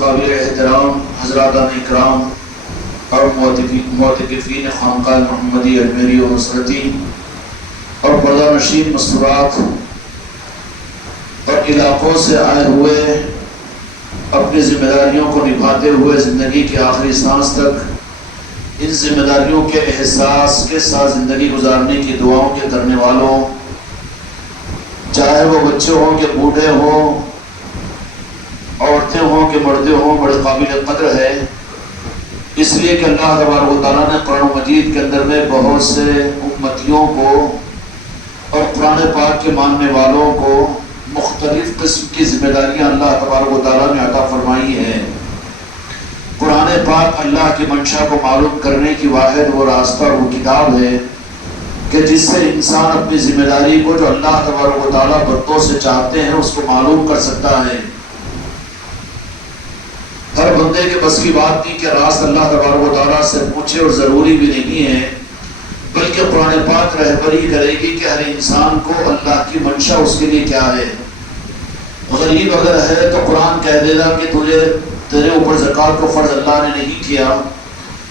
قابل احترام حضرات اکرام اور معتکفین خانقاہ محمدی اجمیری و نصرتی اور پردہ نشین مستورات اور علاقوں سے آئے ہوئے اپنی ذمہ داریوں کو نبھاتے ہوئے زندگی کے آخری سانس تک ان ذمہ داریوں کے احساس کے ساتھ زندگی گزارنے کی دعاؤں کے کرنے والوں، چاہے وہ بچے ہوں کہ بوڑھے ہوں، عورتیں ہوں کہ مرد ہوں، بڑے قابل قدر ہے، اس لیے کہ اللہ تبارک و تعالیٰ نے قرآن مجید کے اندر میں بہت سے امتیوں کو اور قرآن پاک کے ماننے والوں کو مختلف قسم کی ذمہ داریاں اللہ تبارک و تعالیٰ نے عطا فرمائی ہیں۔ قرآن پاک اللہ کی منشا کو معلوم کرنے کی واحد وہ راستہ اور وہ کتاب ہے کہ جس سے انسان اپنی ذمہ داری کو جو اللہ تبارک و تعالیٰ بندوں سے چاہتے ہیں اس کو معلوم کر سکتا ہے۔ ہر بندے کے بس کی بات نہیں کہ راست اللہ تبارک و تعالیٰ سے پوچھے، اور ضروری بھی نہیں ہے، بلکہ قرآن پاک رہبری کرے گی کہ ہر انسان کو اللہ کی منشا اس کے لیے کیا ہے۔ غریب اگر ہے تو قرآن کہہ دے گا کہ تیرے اوپر زکوٰۃ کو فرض اللہ نے نہیں کیا۔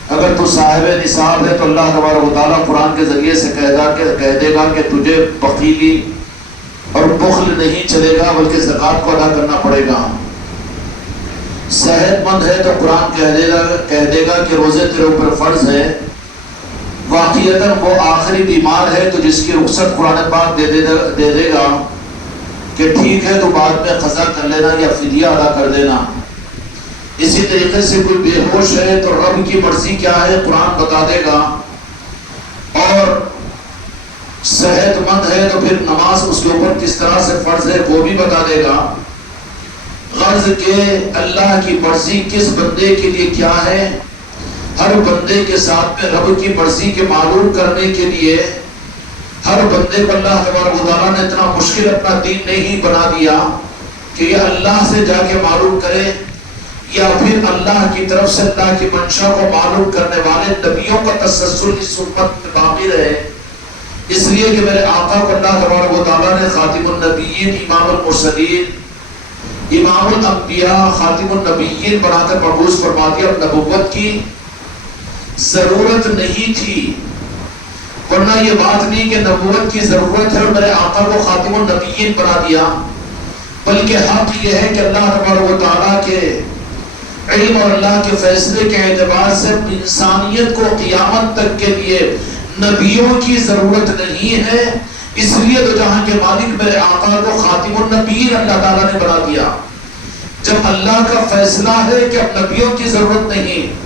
اگر تو صاحب نصاب ہے تو اللہ تبارک و تعالیٰ قرآن کے ذریعے سے کہہ دے گا کہ تجھے بخیلی اور بخل نہیں چلے گا بلکہ زکوٰۃ کو ادا کرنا پڑے گا۔ صحت مند ہے تو قرآن کہہ دے گا کہ روزے تیرے اوپر فرض ہے۔ واقعیتاً وہ آخری بیمار ہے تو جس کی رخصت قرآن پاک دے دے گا کہ ٹھیک ہے تو بعد میں قضا کر لینا یا فدیہ ادا کر دینا۔ اسی طریقے سے کوئی بے ہوش ہے تو رب کی مرضی کیا ہے قرآن بتا دے گا، اور صحت مند ہے تو پھر نماز اس کے اوپر کس طرح سے فرض ہے وہ بھی بتا دے گا۔ غرض کہ اللہ کی مرضی کس بندے کے لیے کیا ہے، ہر بندے کے ساتھ میں رب کی مرضی کے معلوم کرنے کے لیے ہر بندے کو اللہ تبارک و تعالیٰ نے اتنا مشکل اپنا دین نہیں بنا دیا کہ یہ اللہ سے جا کے معلوم کرے، یا پھر اللہ کی طرف سے اللہ کی منشا کو معلوم کرنے والے نبیوں کا تسلسل اس امت میں باقی رہے۔ اس لیے کہ میرے آقا کو اللہ تبارک و تعالیٰ نے خاتم النبیین، امام المرسلین، امام الانبیاء، خاتم النبیین بنا کر مبعوث فرما دیا۔ نبوت کی ضرورت نہیں تھی، ورنہ یہ بات نہیں کہ نبوت کی ضرورت ہے اور میرے آقا کو خاتم النبیین بنا دیا، بلکہ حق یہ ہے کہ اللہ تبارک و تعالیٰ کے علم اور اللہ کے فیصلے کے اعتبار سے انسانیت کو قیامت تک کے لیے نبیوں کی ضرورت نہیں ہے، اس لیے تو جہاں کے مالک میرے آقا کو خاتم النبیین اللہ تعالیٰ نے بنا دیا۔ جب اللہ کا فیصلہ ہے کہ اب نبیوں کی ضرورت نہیں،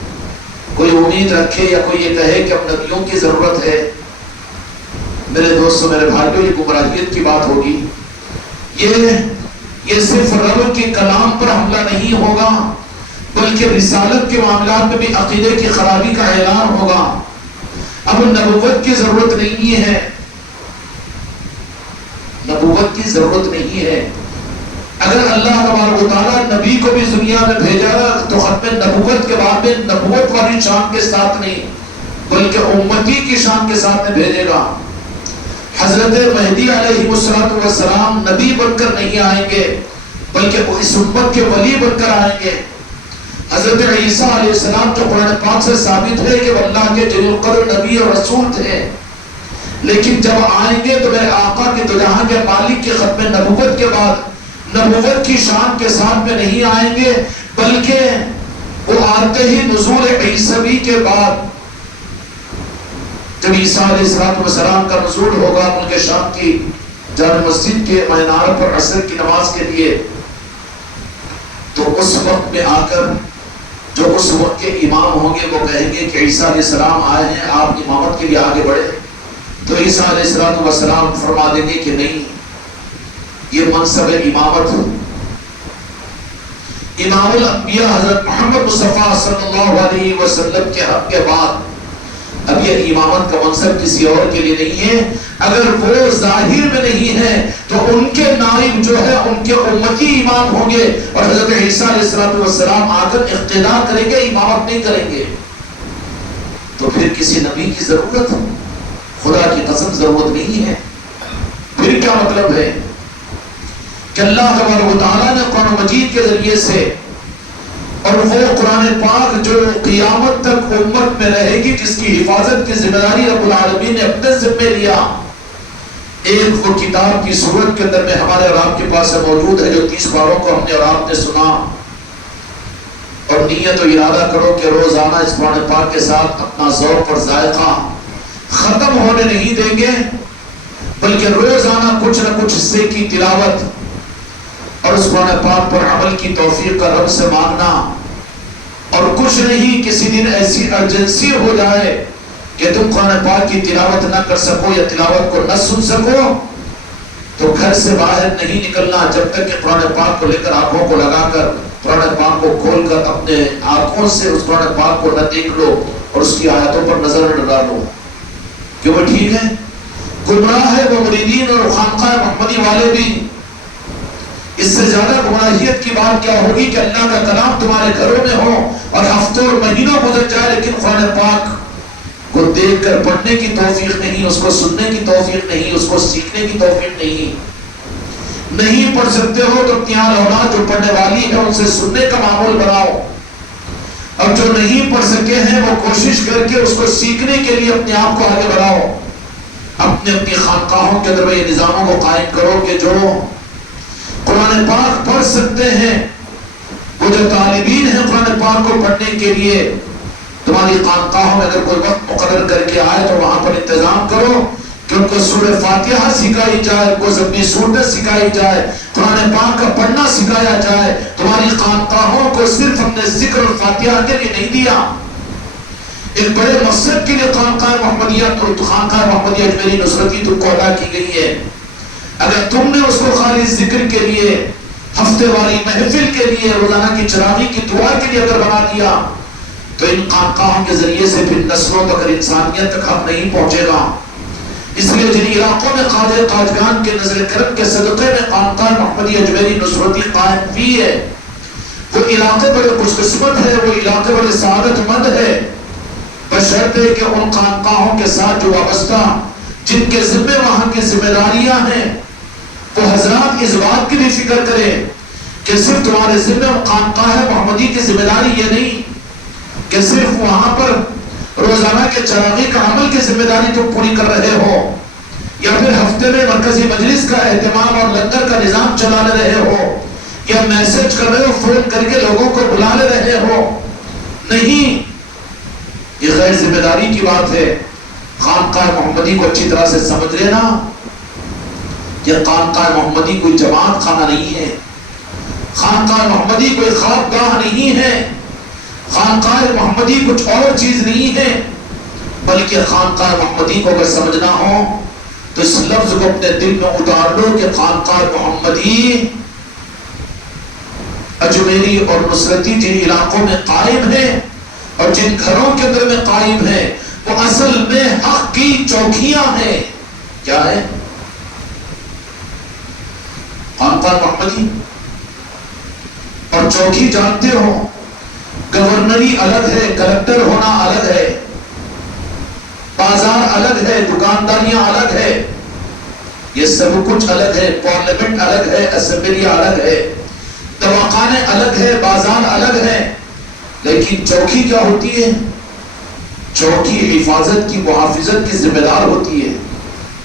کوئی امید رکھے یا کوئی یہ کہے کہ اب نبیوں کی ضرورت ہے، میرے دوستوں میرے بھائیوں، یہ گمراہیت کی بات ہوگی۔ یہ صرف رب کے کلام پر حملہ نہیں ہوگا بلکہ رسالت کے معاملات میں بھی عقیدے کی خرابی کا اعلان ہوگا۔ اب نبوت کی ضرورت نہیں ہے، نبوت کی ضرورت نہیں ہے۔ اگر اللہ تبارک و تعالیٰ نبی کو بھی دنیا میں بھیجا تو ختم نبوت کے بعد میں نبوت والی شان کے ساتھ نہیں بلکہ امتی کی شان کے ساتھ میں بھیجے گا۔ حضرت مہدی علیہ السلام نبی بن کر نہیں آئیں گے بلکہ اس امت کے ولی بن کر آئیں گے۔ حضرت عیسیٰ علیہ السلام جو قرآن پاک سے ثابت ہے کہ وہ اللہ کے جلیل القدر نبی اور رسول تھے، لیکن جب آئیں گے تو میرے آقا کے تو جہاں کے مالک کے ختم نبوت کے بعد نبوت کی شان کے ساتھ میں نہیں آئیں گے بلکہ وہ آتے ہی نزول عیسوی کے بعد جب عیسیٰ علیہ السلام کا نزول ہوگا ان کے شام کی جامع مسجد کے مینار پر عصر کی نماز کے لیے، تو اس وقت میں آ کر جو اس وقت کے امام ہوں گے وہ کہیں گے کہ عیسیٰ علیہ السلام آئے ہیں، آپ امامت کے لیے آگے بڑھے۔ تو عیسیٰ علیہ السلام فرما دیں گے کہ نہیں، یہ منصب امامت امام الانبیاء حضرت محمد مصطفیٰ صلی اللہ علیہ وسلم کے حق کے بعد اب یہ امامت کا منصب کسی اور کے لیے نہیں ہے۔ اگر وہ ظاہر میں نہیں ہے تو ان کے نائب جو ہے ان کے امتی امام ہوں گے، اور حضرت عیسیٰ علیہ السلام آ کر اقتدار کریں گے، امامت نہیں کریں گے۔ تو پھر کسی نبی کی ضرورت، خدا کی قسم ضرورت نہیں ہے۔ پھر کیا مطلب ہے کہ اللہ تبارک و تعالیٰ نے قرآن مجید کے ذریعے سے اور وہ قرآن پاک جو قیامت تک امت میں رہے گی، جس کی حفاظت کی ذمہ داری رب العالمین نے اپنے ذمہ لیا. ایک وہ کتاب کی صورت کے اندر میں ہمارے اور آپ کے پاس موجود ہے، جو 30 باروں کو ہم نے اور آپ نے سنا. اور نیت و ارادہ کرو کہ روزانہ اس قرآن پاک کے ساتھ اپنا ذوق اور ذائقہ ختم ہونے نہیں دیں گے، بلکہ روزانہ کچھ نہ کچھ حصے کی تلاوت اور اس قرآن پاک پر عمل کی توفیق کا رب سے مانگنا. اور کچھ نہیں، کسی دن ایسی ارجنسی ہو جائے کہ تم قرآن پاک کی تلاوت نہ کر سکو یا تلاوت کو نہ سن سکو، تو گھر سے باہر نہیں نکلنا جب تک کہ قرآن پاک کو لے کر آنکھوں کو لگا کر قرآن پاک کو کھول کر اپنے آنکھوں سے اس قرآن پاک کو نہ دیکھ لو اور اس کی آیاتوں پر نظر نہ ڈالو. کیوں وہ ٹھیک ہے؟ گمراہ ہے وہ مریدین اور خانقاہ محمدی والے بھی. اس سے زیادہ گمراہیت کی بات کیا ہوگی کہ اللہ کا کلام تمہارے گھروں میں ہو اور ہفتوں اور مہینوں گزر جائے لیکن قرآن پاک کو دیکھ کر پڑھنے کی توفیق نہیں، اس کو سننے کی توفیق نہیں، اس کو سیکھنے کی توفیق نہیں پڑھ سکتے ہو تو اپنی اولاد جو پڑھنے والی ہے ان سے سننے کا معمول بناؤ. اب جو نہیں پڑھ سکے ہیں وہ کوشش کر کے اس کو سیکھنے کے لیے اپنے آپ کو آگے بڑھاؤ. اپنی خانقاہوں کے اندر یہ نظاموں کو قائم کرو کہ جو قرآن پاک پڑھ سکتے ہیں، وہ جو طالبین ہیں قرآن پاک کو پڑھنے کے لیے، تمہاری خانقاہوں میں اگر کوئی وقت مقرر کر کے آئے تو وہاں پر انتظام کرو کہ ان کو سورہ فاتحہ سکھائی جائے، ان کو ضمنی صورتیں سکھائی جائے، قرآن پاک کا پڑھنا سکھایا جائے. تمہاری خانقاہوں کو صرف ہم نے ذکر اور فاتحہ کے لیے نہیں دیا، ایک بڑے مقصد کے لیے خانقاہ محمدیہ اجمیری نصرتی تم کو ادا کی گئی ہے. اگر تم نے اس کو خالی ذکر کے لیے، ہفتے والی محفل کے لیے، روزانہ کی چراغی کی دعا کے لیے اگر بنا دیا تو ان خانقاہوں کے ذریعے سے پھر نسلوں تک اور انسانیت تک حق نہیں پہنچے گا. اس لیے جن علاقوں میں خواجہ خواجگان کے نظر کرم کے صدقے میں خانقاہ محمدیہ اجمیری نصرتی قائم ہوئی ہے، وہ علاقے بڑے خوش قسمت ہے، وہ علاقے بڑے سعادت مند ہے، بشرطے کہ ان خانقاہوں کے ساتھ جو وابستہ جن کے ذمہ وہاں کی ذمہ داریاں ہیں، وہ حضرات اس بات کی بھی فکر کریں کہ صرف تمہارے ذمہ خانقاہ محمدی کی ذمہ داری یہ نہیں کہ صرف وہاں پر روزانہ کے چراغی کا عمل کی ذمہ داری تم پوری کر رہے ہو، یا پھر ہفتے میں مرکزی مجلس کا اہتمام اور لنگر کا نظام چلا لے رہے ہو، یا میسج کر رہے ہو، فون کر کے لوگوں کو بلا لے رہے ہو. نہیں، یہ غیر ذمہ داری کی بات ہے. خانقاہ محمدی کو اچھی طرح سے سمجھ لینا، یہ خانقاہ محمدی کوئی جماعت خانہ نہیں ہے، خانقاہ محمدی کوئی خوابگاہ نہیں ہے، خانقاہ محمدی کچھ اور چیز نہیں ہے، بلکہ خانقاہ محمدی کو اگر سمجھنا ہو تو اس لفظ کو اپنے دل میں اتار لو کہ خانقاہ محمدی اجمیری اور نصرتی جن علاقوں میں قائم ہے اور جن گھروں کے اندر میں قائم ہے، وہ اصل میں حق کی چوکیاں ہیں. کیا ہے خانقاہ محمدی؟ اور چوکی جانتے ہو، گورنری الگ ہے، کلکٹر ہونا الگ ہے، بازار الگ ہے، دکانداریاں الگ ہے، یہ سب کچھ الگ ہے. پارلیمنٹ الگ ہے، اسمبلی الگ ہے، دواخانے الگ ہے، بازار الگ ہے. لیکن چوکی کیا ہوتی ہے؟ چوکی حفاظت کی، محافظت کی ذمہ دار ہوتی ہے.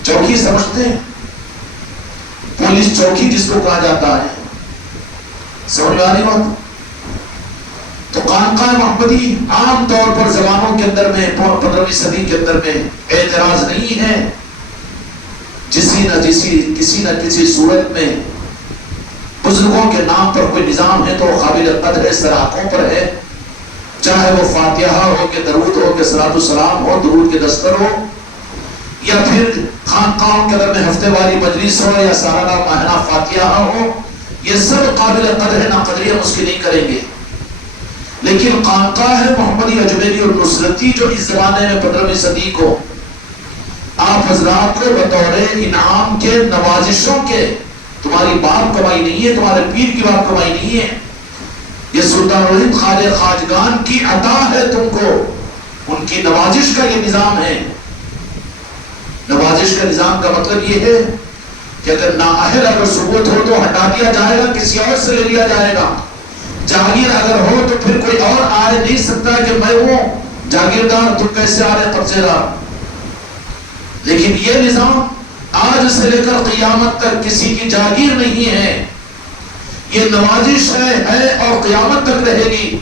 چوکی سمجھتے ہیں؟ پولیس چوکی جس کو کہا جاتا ہے، سمجھ میں آنے بات؟ تو خانقاہ محمدی عام طور پر زمانوں کے اندر میں 15ویں صدی کے اندر میں اعتراض نہیں ہے، کسی نہ کسی صورت میں بزرگوں کے نام پر کوئی نظام ہے تو وہ قابل قدر ہے، سراخوں پر ہے، چاہے وہ فاتحہ ہو کہ درود ہو کہ صلاۃ السلام ہو، درود کے دستر ہو، یا پھر خانقاہوں کے اندر میں ہفتے والی مجلس ہو یا سالانہ ماہانہ فاتحہ ہو، یہ سب قابل قدر ہے، نہ قدریہ اس کی نہیں کریں گے. لیکن خانقاہ محمدی اجمیری اور نصرتی جو اس زمانے میں 15ویں صدی کو آپ حضرات کو بطور انعام کے، نوازشوں کے، تمہاری باپ کمائی نہیں ہے، تمہارے پیر کی باپ کمائی نہیں ہے، یہ سلطان الہند خواجہ خواجگان کی عطا ہے تم کو، ان کی نوازش کا یہ نظام ہے. نوازش کا نظام کا مطلب یہ ہے کہ اگر نااہل اگر ثبوت ہو تو ہٹا دیا جائے گا، کسی اور سے لے لیا جائے گا. جاگیر اگر ہو تو پھر کوئی اور آ نہیں سکتا کہ میں ہوں جاگیردار، تم کیسے آ رہے قبضے دار؟ لیکن یہ نظام آج سے لے کر قیامت تک کسی کی جاگیر نہیں ہے، یہ نوازش ہے اور قیامت تک رہے گی۔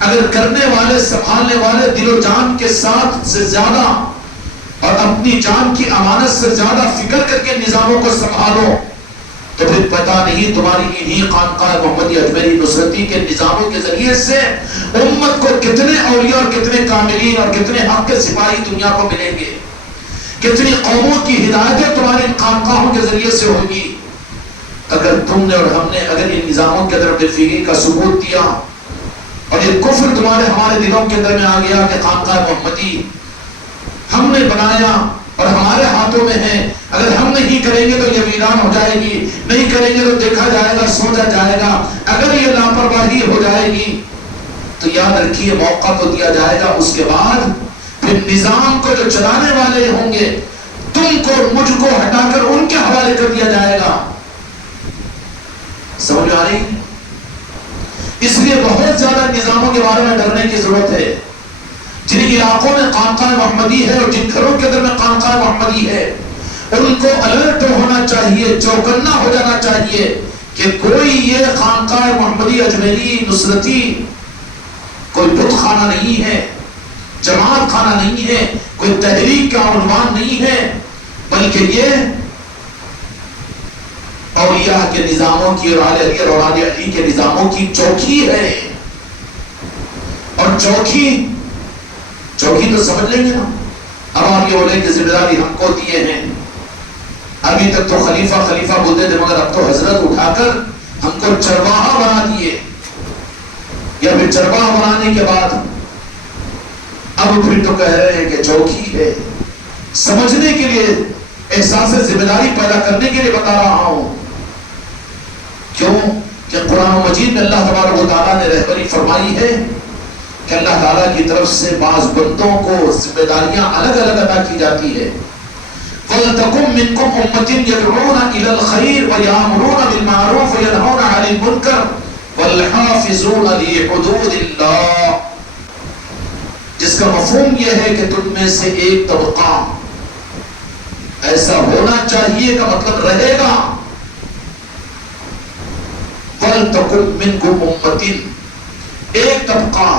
اگر کرنے والے، سنبھالنے والے دل و جان کے ساتھ سے زیادہ اور اپنی جان کی امانت سے زیادہ فکر کر کے نظاموں کو سنبھالو تو پھر پتہ نہیں تمہاری انہی خانقاہ محمدی اجمیری نصرتی کے نظاموں کے ذریعے سے امت کو کتنے اولیاء اور کتنے کاملین اور کتنے حق کے سپاہی دنیا کو ملیں گے، کتنی قوموں کی ہدایتیں تمہاری ان خانقاہوں کے ذریعے سے ہوگی۔ اگر تم نے اور ہم نے اگر ان نظاموں کے اندر فقہی کا ثبوت دیا اور یہ کفر تمہارے ہمارے دلوں کے اندر میں آ گیا کہ خانقاہ محمدی ہم نے بنایا اور ہمارے ہاتھوں میں ہے، اگر ہم نہیں کریں گے تو یہ ویران ہو جائے گی، نہیں کریں گے تو دیکھا جائے گا، سوچا جائے گا، اگر یہ لاپرواہی ہو جائے گی تو یاد رکھیے موقع تو دیا جائے گا، اس کے بعد پھر نظام کو جو چلانے والے ہوں گے تم کو مجھ کو ہٹا کر ان کے حوالے کر دیا جائے گا۔ سمجھ آ رہی؟ اس لیے بہت زیادہ نظاموں کے بارے میں ڈرنے کی ضرورت ہے۔ جن علاقوں میں خانقاہ محمدی ہے اور جن گھروں کے اندر میں خانقاہ محمدی ہے ان کو الرٹ ہونا چاہیے، چوکنا ہو جانا چاہیے کہ کوئی یہ خانقاہ محمدی اجمیری نصرتی کوئی بت خانہ نہیں ہے، جماعت خانہ نہیں ہے، کوئی تحریک کا عنوان نہیں ہے، بلکہ یہ اولیاء کے نظاموں کی اور آل علی اور اولاد علی کے نظاموں کی چوکی ہے۔ اور چوکی تو سمجھ لیں گے نا، اب آپ یہ بولیں کہ ذمہ داری ہم کو دیے ہیں، ابھی تک تو خلیفہ بولتے تھے مگر اب تو حضرت اٹھا کر ہم کو چرواہا بنا دیے، یا پھر چرواہا بنانے کے بعد اب پھر تو کہہ رہے ہیں کہ چوکی ہے۔ سمجھنے کے لیے، احساس ذمہ داری پیدا کرنے کے لیے بتا رہا ہوں۔ کیوں کہ قرآن مجید میں اللہ تبارک و تعالیٰ نے رہبری فرمائی ہے کہ اللہ تعالیٰ کی طرف سے بعض بندوں کو ذمہ داریاں الگ الگ ادا کی جاتی ہے۔ وَلْتَكُمْ مِنْكُمْ أُمَّةٌ يَدْعُونَ إِلَى الْخَيْرِ وَيَأْمُرُونَ بِالْمَعْرُوفِ وَيَنْهَوْنَ عَنِ الْمُنكَرِ وَالْحَافِظُونَ لِحُدُودِ اللَّهِ، جس کا مفہوم یہ ہے کہ تم میں سے ایک طبقہ ایسا ہونا چاہیے کا مطلب رہے گا۔ وَلْتَكُمْ مِنْكُمْ أُمَّةٌ، ایک طبقہ،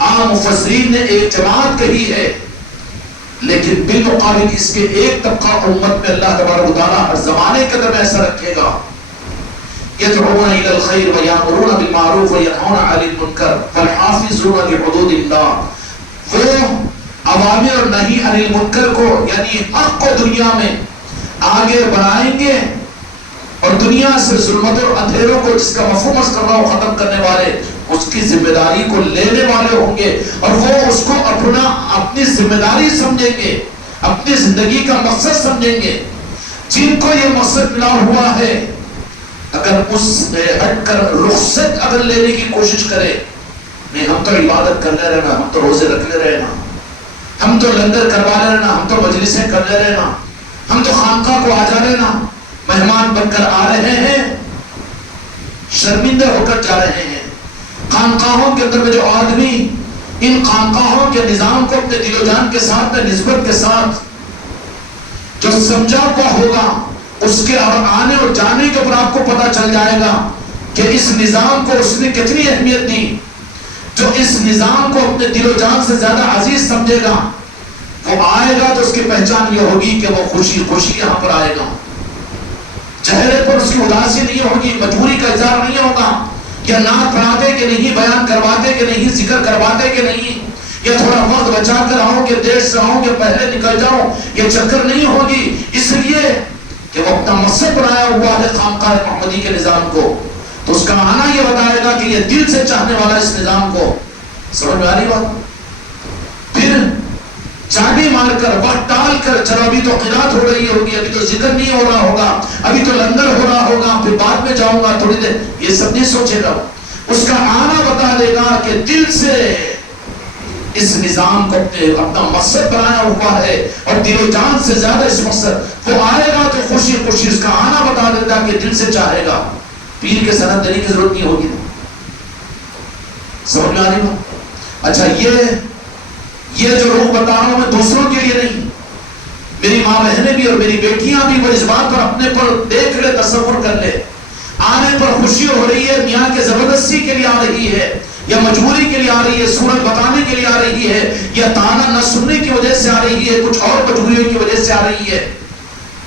عام مفسرین نے ایک جماعت کہی ہے، لیکن بالمقابل اس کے ایک طبقہ امت میں اللہ تبارک و تعالیٰ ہر زمانے کے اندر ایسا رکھے گا۔ يَدْعُونَ إِلَى الْخَيْرِ وَيَأْمُرُونَ بِالْمَعْرُوفِ وَيَنْهَوْنَ عَنِ الْمُنكَرِ وَالْحَافِظُونَ لِحُدُودِ اللَّهِ، وہ اوامر اور نہی عن المنکر کو یعنی حق کو دنیا میں آگے بڑھائیں گے اور دنیا سے ظلمت اور اندھیروں کو، جس کا مفہوم اس کر رہا ہوں، ختم کرنے والے، اس کی ذمہ داری کو لینے والے ہوں گے اور وہ اس کو اپنی ذمہ داری سمجھیں گے، اپنی زندگی کا مقصد سمجھیں گے۔ جن کو یہ مقصد ملا ہوا ہے اگر اس ہٹ کر رخصت اگر لینے کی کوشش کرے، نہیں ہم تو عبادت کر لے رہنا، ہم تو روزے رکھ لے رہنا، ہم تو لنگر کروا لے رہنا، ہم تو مجلسیں کر لے رہنا، ہم تو خانقاہ کو آ جا لینا، مہمان بن کر آ رہے ہیں، شرمندہ ہو کر جا رہے ہیں۔ خانقاہوں کے اندر میں جو آدمی ان خانقاہوں کے نظام کو اپنے دل و جان کے ساتھ میں نسبت کے ساتھ جو سمجھا ہوا ہوگا، اس کے آنے اور جانے کے اوپر آپ کو پتا چل جائے گا کہ اس نظام کو اس نے کتنی اہمیت دی۔ جو اس نظام کو اپنے دل و جان سے زیادہ عزیز سمجھے گا، وہ آئے گا تو اس کی پہچان یہ ہوگی کہ وہ خوشی خوشی یہاں پر آئے گا، چہرے پر اس کی اداسی نہیں ہوگی، مجبوری کا اظہار نہیں ہوگا، یا نعت پڑھاتے کہ نہیں، بیان کرواتے کہ نہیں، ذکر کرواتے کہ نہیں، یا تھوڑا وقت بچا کر آؤں کہ دیر سے آؤں کہ پہلے نکل جاؤں، یہ چکر نہیں ہوگی، اس لیے کہ وہ اپنا مقصد بنایا ہوا ہے خانقاہ محمدی کے نظام کو، تو اس کا معنی یہ بتائے گا کہ یہ دل سے چاہنے والا اس نظام کو۔ سمجھ میں آ رہی بات؟ پھر چابی مار کر، وقت ٹال کر، چلو ابھی تو قرات ہو رہی ہوگی، ابھی تو ذکر نہیں ہو رہا ہوگا، ابھی تو لنگر ہو رہا ہوگا، پھر بعد میں جاؤں گا تھوڑی دیر، یہ سب نہیں سوچے گا۔ اس کا آنا بتا دے گا کہ دل سے اس نظام کو اپنا مقصد بنایا ہوا ہے اور دل و جان سے زیادہ اس مقصد، وہ آئے گا تو خوشی خوشی اس کا آنا بتا دیتا کہ دل سے چاہے گا، پیر کے سند دینے کی ضرورت نہیں ہوگی۔ سمجھ میں آ رہی بات؟ اچھا یہ جو روح بتا رہا ہوں میں دوسروں کے لیے نہیں، میری ماں بہنیں بھی اور میری بیٹیاں بھی وہ اس بات پر اپنے پر دیکھ لے، تصور کر لے، آنے پر خوشی ہو رہی ہے، میاں کے زبردستی کے لیے آ رہی ہے یا مجبوری کے لیے آ رہی ہے، صورت بتانے کے لیے آ رہی ہے، یا تانا نہ سننے کی وجہ سے آ رہی ہے، کچھ اور مجبوریوں کی وجہ سے آ رہی ہے،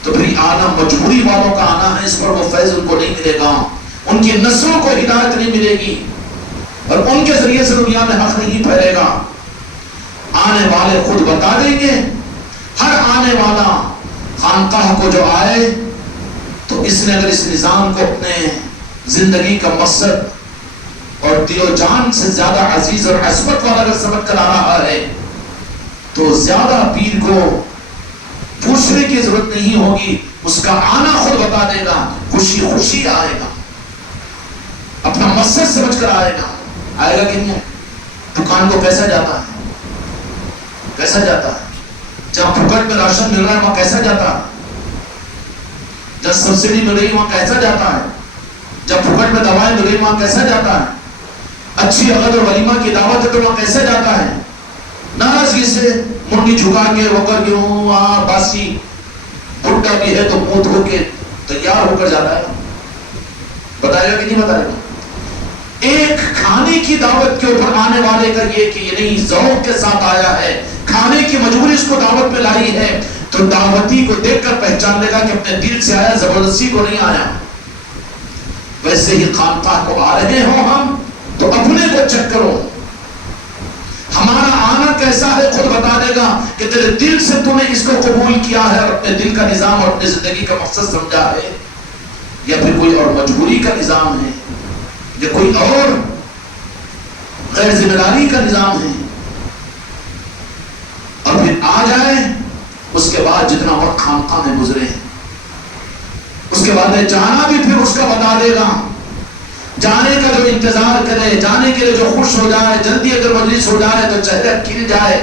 تو پھر آنا مجبوری والوں کا آنا ہے، اس پر وہ فیض ان کو نہیں ملے گا، ان کی نسلوں کو ہدایت نہیں ملے گی اور ان کے ذریعے سے دنیا میں حق نہیں پھیلے گا۔ آنے والے خود بتا دیں گے، ہر آنے والا خانقاہ کو جو آئے تو اس نے اگر اس نظام کو اپنے زندگی کا مقصد اور دل و جان سے زیادہ عزیز اور عصمت والا اگر سمجھ کر آ رہا ہے تو زیادہ پیر کو پوچھنے کی ضرورت نہیں ہوگی، اس کا آنا خود بتا دے گا، خوشی خوشی آئے گا، اپنا مقصد سمجھ کر آئے گا۔ آئے گا کہ نہیں؟ دکان کو کیسا جاتا ہے؟ کیسا جاتا ہے؟ جب پھوکٹ میں راشن مل رہا ہے وہاں کیسا جاتا ہے؟ جب سبسڈی مل رہی ہے وہاں کیسا جاتا ہے؟ جب پھوکٹ میں دوائیں مل رہی وہاں کیسا جاتا ہے؟ اچھی عقد اور ولیمہ کی دعوت ہے تو وہاں کیسا جاتا ہے؟ ناراضگی سے منڈی جھکا کے ہو کر کے وہاں باسی بھٹا بھی ہے تو منہ دھو کے تیار ہو کر جاتا ہے۔ بتائے گا کہ نہیں بتائے گا؟ ایک کھانے کی دعوت کے اوپر آنے والے کا یہ کہ یہ نہیں ذوق کے ساتھ آیا ہے، کھانے کی مجبوری اس کو دعوت میں لائی ہے، تو دعوتی کو دیکھ کر پہچان لے گا کہ اپنے دل سے آیا، زبردستی کو نہیں آیا۔ ویسے ہی خانقاہ کو آ رہے ہو ہم تو اپنے کو چیک کرو، ہمارا آنا کیسا ہے خود بتا دے گا کہ تیرے دل سے تو نے اس کو قبول کیا ہے اور اپنے دل کا نظام اور اپنی زندگی کا مقصد سمجھا ہے، یا پھر کوئی اور مجبوری کا نظام ہے، یا کوئی اور غیر ذمہ داری کا نظام ہے۔ اور پھر آ جائے اس کے بعد جتنا وقت خانقاہ میں گزرے اس کے بعد جانا بھی پھر اس کا بتا دے گا، جانے کا جو انتظار کرے، جانے کے لیے جو خوش ہو جائے، جلدی اگر مجلس ہو جائے تو چہرہ کھل جائے،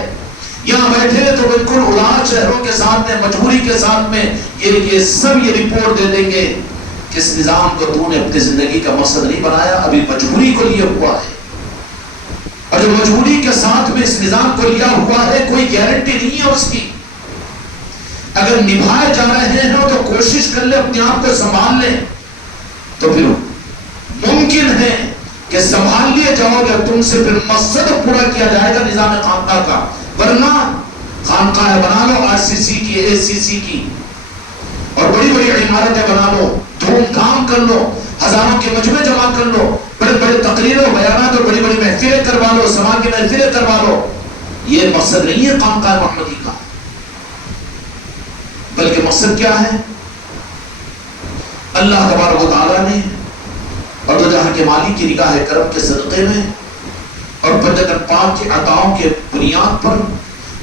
یہاں بیٹھے تو بالکل اداس چہروں کے ساتھ میں، مجبوری کے ساتھ میں یہ سب یہ رپورٹ دے دیں گے کہ اس نظام کو تو نے اپنی زندگی کا مقصد نہیں بنایا، ابھی مجبوری کو لیے ہوا ہے، اور جو مجبوری کے ساتھ میں اس نظام کو لیا ہوا ہے کوئی گارنٹی نہیں ہے اس کی، اگر نبھائے جا رہے ہیں تو کوشش کر لے اپنے آپ کو سنبھال لے، تو پھر ممکن ہے کہ سنبھال لیے جاؤ گے، تم سے پھر مقصد پورا کیا جائے گا نظام خانقاہ کا، ورنہ خانقاہ بنا لو RCC کی، ACC کی، اور بڑی بڑی عمارتیں بنا لو، دھوم دھام کر لو، ہزاروں کے مجمع جمع کر لو، بڑے بڑے تقریروں بیانات اور بڑی بڑی محفلیں کروا لو، سما کی محفلیں کروا لو، یہ مقصد نہیں ہے خانقاہ محمدی کا، بلکہ مقصد کیا ہے؟ اللہ تبارک و تعالیٰ نے اور دو جہاں کے مالک کی نگاہ کرم کے صدقے میں اور پنجتن پاک کے عطاؤں کے بنیاد پر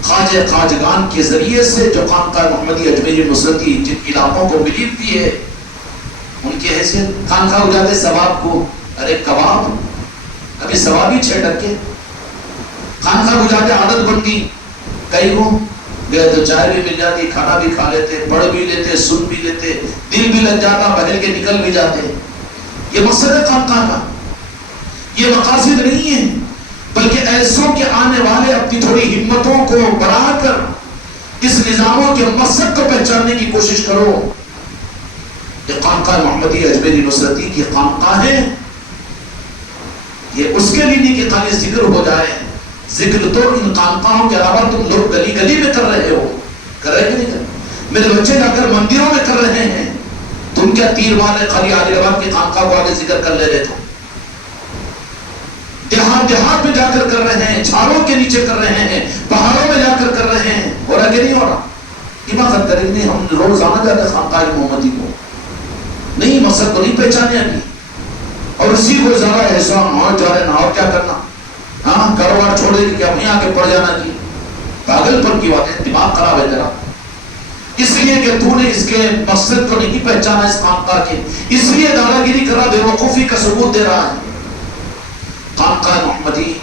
خواجہ خواجگان کے ذریعے سے جو خانقاہ محمدی اجمیری نصرتی جن علاقوں کو ملی ہوئی ہے ان کی حیثیت، خانقاہ ہو جاتے ثواب کو، ارے کباب کبھی ثوابی 6 ٹکے، خانقاہ ہو جاتے عادت بن گئی، کئی کو گئے تو چائے بھی مل جاتی، کھانا بھی کھا لیتے، پڑھ بھی لیتے، سن بھی لیتے، دل بھی لگ جاتا، بہل کے نکل بھی جاتے۔ یہ مقصد ہے خانقاہ کا، یہ مقاصد نہیں ہے، بلکہ ایسوں کے آنے والے اپنی تھوڑی ہمتوں کو بڑھا کر اس نظاموں کے مقصد کو پہچاننے کی کوشش کرو۔ یہ خانقاہ محمدی اجمیری نصرتی کی خانقاہ ہے، یہ اس کے لیے نہیں کہ خالی ذکر ہو جائے، ذکر تو ان خانقاہوں کے علاوہ تم لوگ گلی گلی میں کر رہے ہو، کر رہے کہ نہیں کر رہے؟ میرے بچے جا کر مندروں میں کر رہے ہیں، تم کیا تیر والے خالی عادل آباد کی خانقاہ کو آگے ذکر کر لے رہے تھے؟ دیہات دیہات میں جا کر رہے ہیں، چھاڑوں کے نیچے کر رہے ہیں، پہاڑوں میں جا کر رہے ہیں، ہو رہا کہ نہیں ہو رہا؟ حماقت کریں گے ہم روزانہ جاتے ہیں خانقاہ محمدی کو، نہیں مقصد کو نہیں پہچانے ابھی، اور اسی کو ذرا احسان اور جا رہے نا، اور کیا کرنا، ہاں کاروبار چھوڑ دے کہ کیا وہیں آ کے پڑ جانا کی، پاگل پر کی بات ہے، دماغ خراب ہے تیرا، اس لیے کہ تو نے اس کے مقصد کو نہیں پہچانا اس خانقاہ کے، اس لیے دادا گیری کر رہا، بے وقوفی کا ثبوت دے رہا ہے۔ خانقاہ محمدی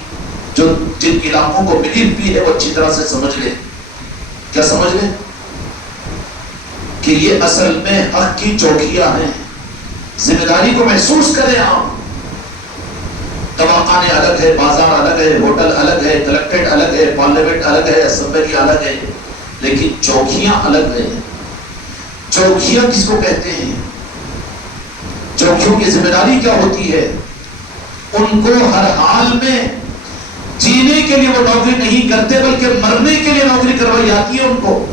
جو جن علاقوں کو ملی ہوئی ہے وہ اچھی طرح سے سمجھ لے، کیا سمجھ لے؟ کہ یہ اصل میں حق کی چوکیاں ہیں، ذمہ داری کو محسوس کریں آپ، دواخانے الگ ہے، بازار الگ ہے، ہوٹل الگ ہے، کلکٹریٹ الگ ہے، پارلیمنٹ الگ ہے، اسمبلی الگ ہے، لیکن چوکیاں الگ ہیں۔ چوکیاں کس کو کہتے ہیں؟ چوکیوں کی ذمہ داری کیا ہوتی ہے؟ ان کو ہر حال میں جینے کے لیے وہ نوکری نہیں کرتے بلکہ مرنے کے لیے نوکری کروائی جاتی ہے ان کو۔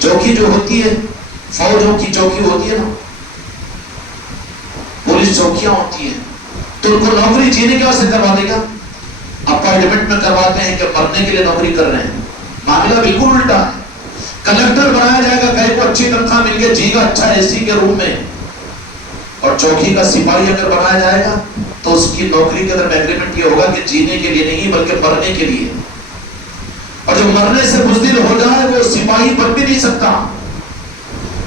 چوکی جو ہوتی ہے، فوجوں کی چوکی ہوتی ہے نا، پولیس چوکیاں ہوتی ہیں، تو ان کو نوکری جینے کے واسطے کروا دے گا؟ اپائنٹمنٹ میں کرواتے ہیں کہ مرنے کے لیے نوکری کر رہے ہیں۔ معاملہ بالکل الٹا ہے۔ کلکٹر بنایا جائے گا، کہیں کو اچھی تنخواہ مل کے جیے گا اچھا اے سی کے روم میں، اور چوکی کا سپاہی اگر بنایا جائے گا تو اس کی نوکری کے اندر ایگریمنٹ یہ ہوگا کہ جینے کے لیے نہیں بلکہ مرنے کے لیے، اور جو مرنے سے بزدل ہو جائے وہ سپاہی بن بھی نہیں سکتا۔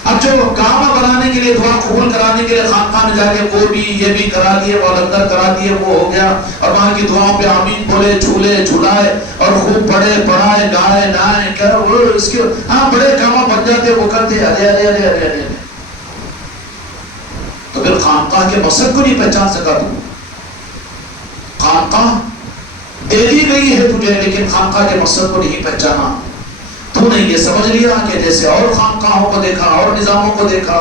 اب جو کعبہ بنانے کے لیے، دعا قبول کرانے کے لیے خانقاہ میں جا کے وہ بھی یہ بھی کرا دیے، وہ اندر کرا دیے، وہ ہو گیا، اور وہاں کی دعاؤں پہ آمین بولے، جھولے جھولائے اور خوب پڑھے پڑھائے گائے نائے کیا وہ اس کے ہاں بڑے کعبہ بن جاتے، وہ کرتے ارے ارے ارے ارے ارے۔ تو پھر خانقاہ کے مقصد کو نہیں پہچان سکا تو؟ خانقاہ دے دی گئی ہے تجھے لیکن خانقاہ کے مقصد کو نہیں پہچانا۔ تو نے یہ سمجھ لیا کہ جیسے اور خانقاہوں کو دیکھا اور نظاموں کو دیکھا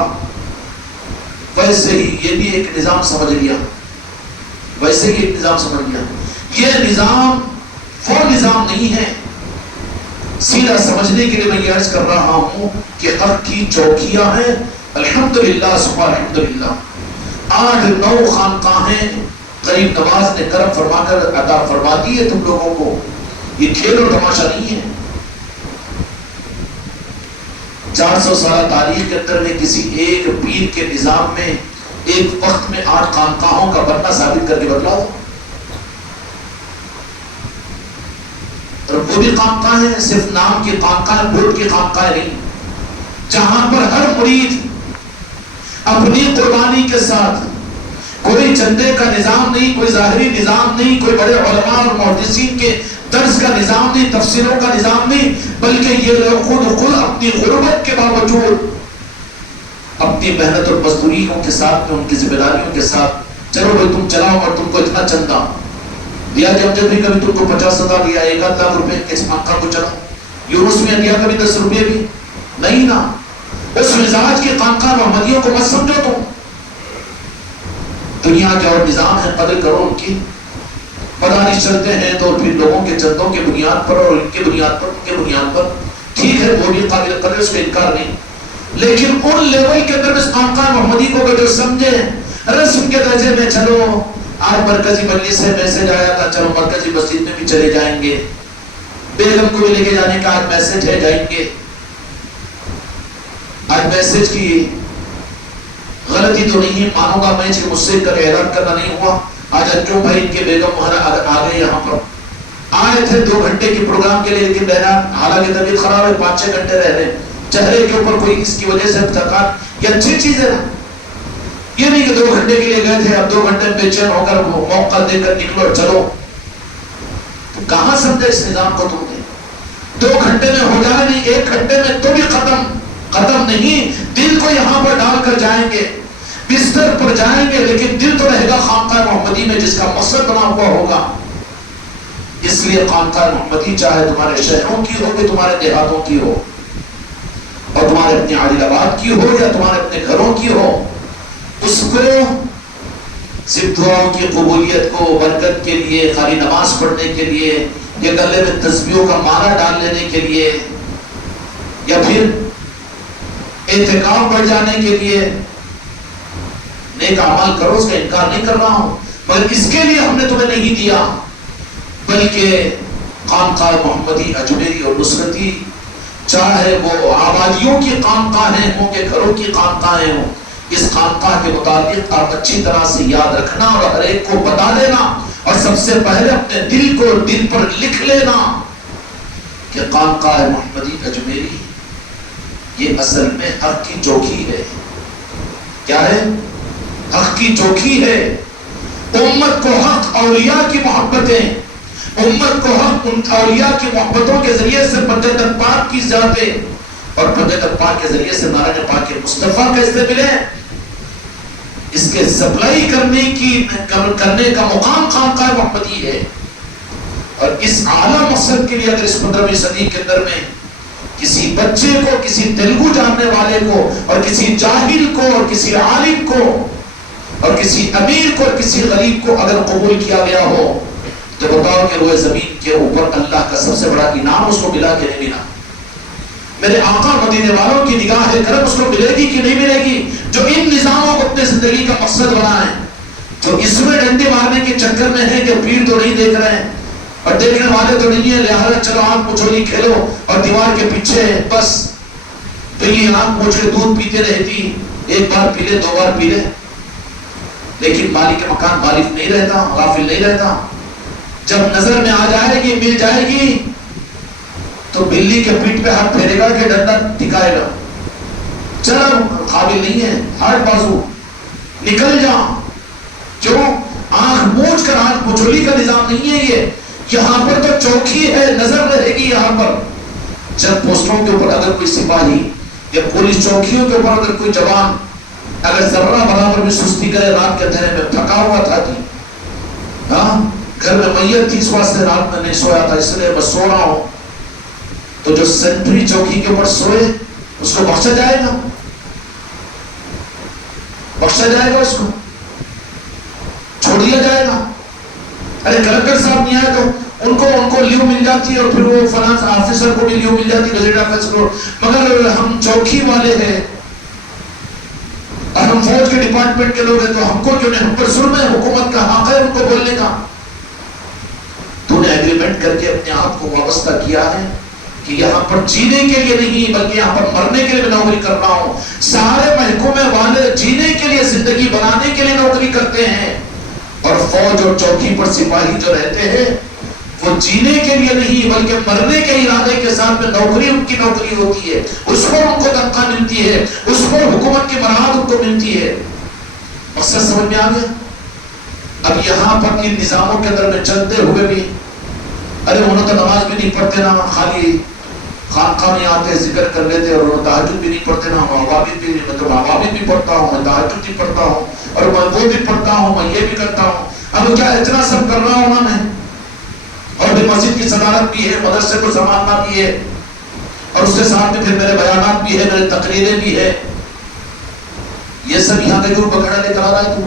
ویسے ہی یہ بھی ایک نظام سمجھ لیا، ویسے ہی ایک نظام سمجھ لیا۔ یہ نظام وہ نظام نہیں ہے۔ سیدھا سمجھنے کے لیے میں یہ عرض کر رہا ہوں کہ حق کی چوکیاں ہیں، الحمدللہ ثم الحمدللہ۔ 8-9 خانقاہیں غریب نواز نے کرم فرما کر عطا فرما دی ہے تم لوگوں کو۔ یہ کھیل اور تماشا نہیں ہے۔ 400 سالہ تاریخ کے اندر میں کسی ایک پیر کے نظام میں ایک وقت میں 8 خانقاہوں کا بننا ثابت کر کے بتلاؤ۔ اور وہ بھی خانقاہ ہیں، صرف نام کی خانقاہ، بورڈ کی خانقاہ نہیں، جہاں پر ہر مرید اپنی قربانی کے ساتھ، کوئی چندے کا نظام نہیں، کوئی ظاہری نظام نہیں، کوئی بڑے علماء اور محدثین کے درس کا نظام نہیں، تفسیروں کا نظام نہیں، بلکہ یہ لوگ خود اپنی غربت کے باوجود اپنی محنت اور مزدوریوں کے ساتھ میں، ان کی ذمہ داریوں کے ساتھ، چلو بھائی تم چلاؤ اور تم کو اتنا چندہ دیا، جب بھی کبھی تم کو 50,000 دیا، 1 لاکھ روپے کس خانقاہ کو چلاؤ، یونس میں دیا کبھی 10 روپے بھی نہیں نا۔ اس مزاج کی خانقاہ محمدیوں کو مت سمجھو تم۔ دنیا کے اور نظام ہے، قدر کرو ان کی، مدارس چلتے ہیں تو پھر لوگوں کے چندوں کے بنیاد پر اور ان کے بنیاد پر، ان کے بنیاد پر ٹھیک ہے، وہ بھی قابل قدر، اس کا انکار نہیں، لیکن ان لیول کے اندر اس خانقاہ محمدی کو جو سمجھے رسم کے درجے میں، چلو آج مرکزی مجلس سے میسج آیا تھا، چلو مرکزی مسجد میں بھی چلے جائیں گے، بیگم کو بھی لے کے جانے کا آج میسج ہے، جائیں گے۔ آج میسج کی غلطی تو نہیں مانوں گا میں کہ مجھ سے اعلان کرنا نہیں ہوا، آج انجو بھائی ان کے بیگم وہاں آ گئے، یہاں پر آئے تھے 2 گھنٹے کے پروگرام کے لیے، لیکن بہرحال حالانکہ طبیعت خراب ہے، 5-6 گھنٹے رہ رہے، چہرے کے اوپر کوئی اس کی وجہ سے تھکان، یہ اچھی چیز ہے نا۔ یہ نہیں کہ 2 گھنٹے کے لیے گئے تھے، اب 2 گھنٹے بے چین ہو کر موقع دے کر نکلو اور چلو، تو کہاں سمجھے اس نظام کو تم نے؟ 2 گھنٹے میں ہو جانا نہیں، 1 گھنٹے میں تو بھی ختم نہیں۔ دل کو یہاں پر ڈال کر جائیں گے، بستر پر جائیں گے، لیکن دل تو رہے گا خانقاہ محمدی میں جس کا مقصد بنا ہوا ہوگا۔ اس لیے خانقاہ محمدی چاہے تمہارے شہروں کی ہو کہ تمہارے دیہاتوں کی ہو، اور تمہارے اپنے عادل آباد کی ہو یا تمہارے اپنے گھروں کی ہو، اس کو صرف دعاؤں کی قبولیت کو، برکت کے لیے، خالی نماز پڑھنے کے لیے، یا گلے میں تسبیحوں کا مالا ڈال لینے کے لیے، یا پھر اعتکاف بڑھ جانے کے لیے نیک اعمال کرو، اس کا انکار نہیں کر رہا ہوں، مگر اس کے لیے ہم نے تمہیں نہیں دیا، بلکہ خانقاہ محمدی اجمیری اور نصرتی، چاہے وہ آبادیوں کی خانقاہیں ہوں کہ گھروں کی خانقاہیں ہوں، اس خانقاہ کے متعلق آپ اچھی طرح سے یاد رکھنا اور ہر ایک کو بتا دینا، اور سب سے پہلے اپنے دل کو دل پر لکھ لینا کہ خانقاہ محمدی اجمیری یہ اصل میں حق کی چوکی ہے۔ کیا ہے؟ حق کی چوکی ہے۔ امت کو حق اولیاء کی محبتیں، امت کو حق ان اولیاء کی محبتوں کے ذریعے سے پنجتن پاک کی ذاتیں اور پنجتن پاک کے ذریعے سے نارائن پاک کے مصطفیٰ کیسے ملے، اس کے سپلائی کرنے کا مقام خانقاہ محمدی ہے. اور اس اعلیٰ مقصد کے لیے اگر اس 15ویں صدی کے اندر میں کسی بچے کو، کسی تیلگو جاننے والے کو، اور کسی جاہل کو، اور کسی عالم کو، اور کسی امیر کو، اور کسی غریب کو اگر قبول کیا گیا ہو تو بتاؤ کہ روئے زمین کے اوپر اللہ کا سب سے بڑا انعام اس کو ملا کہ نہیں ملا؟ میرے آقا مدینے والوں کی نگاہ کرم اس کو ملے گی کہ نہیں ملے گی؟ جو ان نظاموں کو اپنے زندگی کا مقصد بنائے، جو اس میں ڈنڈے مارنے کے چکر میں ہیں کہ بھیڑ تو نہیں دیکھ رہے ہیں اور دیکھنے والے تو نہیں ہیں، لہٰذا چلو آنکھ مچھولی کھیلو اور دیوار کے پیچھے بس بلی آنکھ مچھ کے دودھ پیتے رہتی، ایک بار پی لے، دو بار پی لے، لیکن مالک مکان مالک نہیں رہتا، غافل نہیں رہتا. جب نظر میں آ جائے گی، مل جائے گی، تو بلی کے پیٹ پہ ہاتھ پھیرے گا کہ ڈنڈا ٹکائے گا. چل قابل نہیں ہے، ہاتھ بازو نکل جا. کیوں؟ آنکھ موچ کر آنکھ مچھولی کا نظام نہیں ہے یہ. یہاں پر تو چوکی ہے، نظر رہے گی یہاں پر. جب پوسٹوں کے اوپر اگر کوئی سپاہی یا پولیس چوکیوں کے اوپر اگر کوئی جوان اگر ذرہ برابر بھی سستی کرے، رات کے اندھیرے میں تھکا ہوا تھا جی، ہاں گھر میں میت تھی، اس واسطے رات میں نہیں سویا تھا، اس لیے میں سو رہا ہوں، تو جو سینٹری چوکی کے اوپر سوئے اس کو بخشا جائے گا؟ بخشا جائے گا؟ اس کو چھوڑ دیا جائے گا؟ ارے کلکٹر صاحب نہیں آئے تو ان کو لیو مل جاتی ہے، اور پھر وہ فنانس آفیسر کو بھی لیو مل جاتی ہے، گزٹ آفیسر کو. مگر ہم چوکی والے ہیں اور ہم فوج کے ڈپارٹمنٹ کے لوگ ہیں، تو ہم کو کیوں نہیں؟ ہم پر ظلم ہے، حکومت کا حق ہے ان کو بولنے کا. تو نے ایگریمنٹ کر کے اپنے آپ کو وابستہ کیا ہے کہ یہاں پر جینے کے لیے نہیں بلکہ یہاں پر مرنے کے لیے نوکری کر رہا ہوں. سارے محکومے والے جینے کے لیے، زندگی بنانے کے لیے نوکری کرتے ہیں، اور فوج اور چوکی پر سپاہی جو رہتے ہیں وہ جینے کے لیے نہیں بلکہ مرنے کے ارادے کے ساتھ میں نوکری ان کی نوکری ہوتی ہے. اس پر ان کو تنخواہ ملتی ہے، اس پر حکومت کی مراحت ان کو ملتی ہے. مقصد سمجھ میں آ گیا؟ اب یہاں پر ان نظاموں کے اندر میں چلتے ہوئے بھی ارے انہوں تو نماز بھی نہیں پڑھتے، نہ خالی خانقاہ میں آتے ذکر کر لیتے، اور انہوں تہجد بھی نہیں پڑھتے، نہ عوابد بھی نہیں، مطلب عوابد بھی پڑھتا ہوں، میں تہجد بھی پڑھتا ہوں، اور میں وہ بھی پڑھتا ہوں، میں یہ بھی کرتا ہوں. اب کیا اتنا سب کر رہا ہوں میں، اور بھی مسجد کی صدارت بھی ہے، مدرسے کو سنبھالنا بھی ہے، اور اس کے ساتھ میں پھر میرے بیانات بھی ہے، میرے تقریریں بھی ہے. یہ سب یہاں کے جو پکڑا لے کر آ رہا ہے تو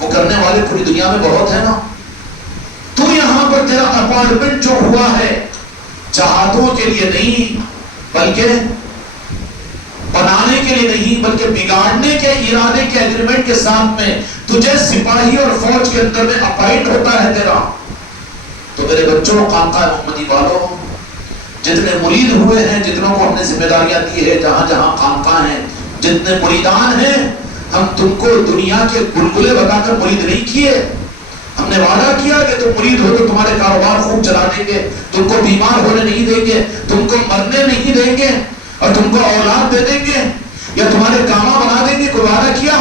وہ کرنے والے پوری دنیا میں بہت ہے نا. تو یہاں پر تیرا اپارٹمنٹ جو ہوا ہے چاہتوں کے لیے نہیں بلکہ بنانے کے لیے نہیں بلکہ بگاڑنے کے ارادے کے ایگریمنٹ کے ساتھ میں تجھے سپاہی اور فوج کے اندر میں اپائنٹ ہوتا ہے تیرا. تو میرے بچوں، خانقاہ محمدی والوں، جتنے مرید ہوئے ہیں، جتنوں کو ہم نے ذمہ داریاں دی ہے، جہاں جہاں خانقاہ ہیں، جتنے مریدان ہیں، ہم تم کو دنیا کے گلگلے بتا کر مرید نہیں کیے. ہم نے وعدہ کیا کہ تم مرید ہو تو تمہارے کاروبار خوب چلا دیں گے، تم کو بیمار ہونے نہیں دیں گے، تم کو مرنے نہیں دیں گے، اور تم کو اولاد دے دیں گے، یا تمہارے کامہ بنا دیں گے. کوئی وعدہ کیا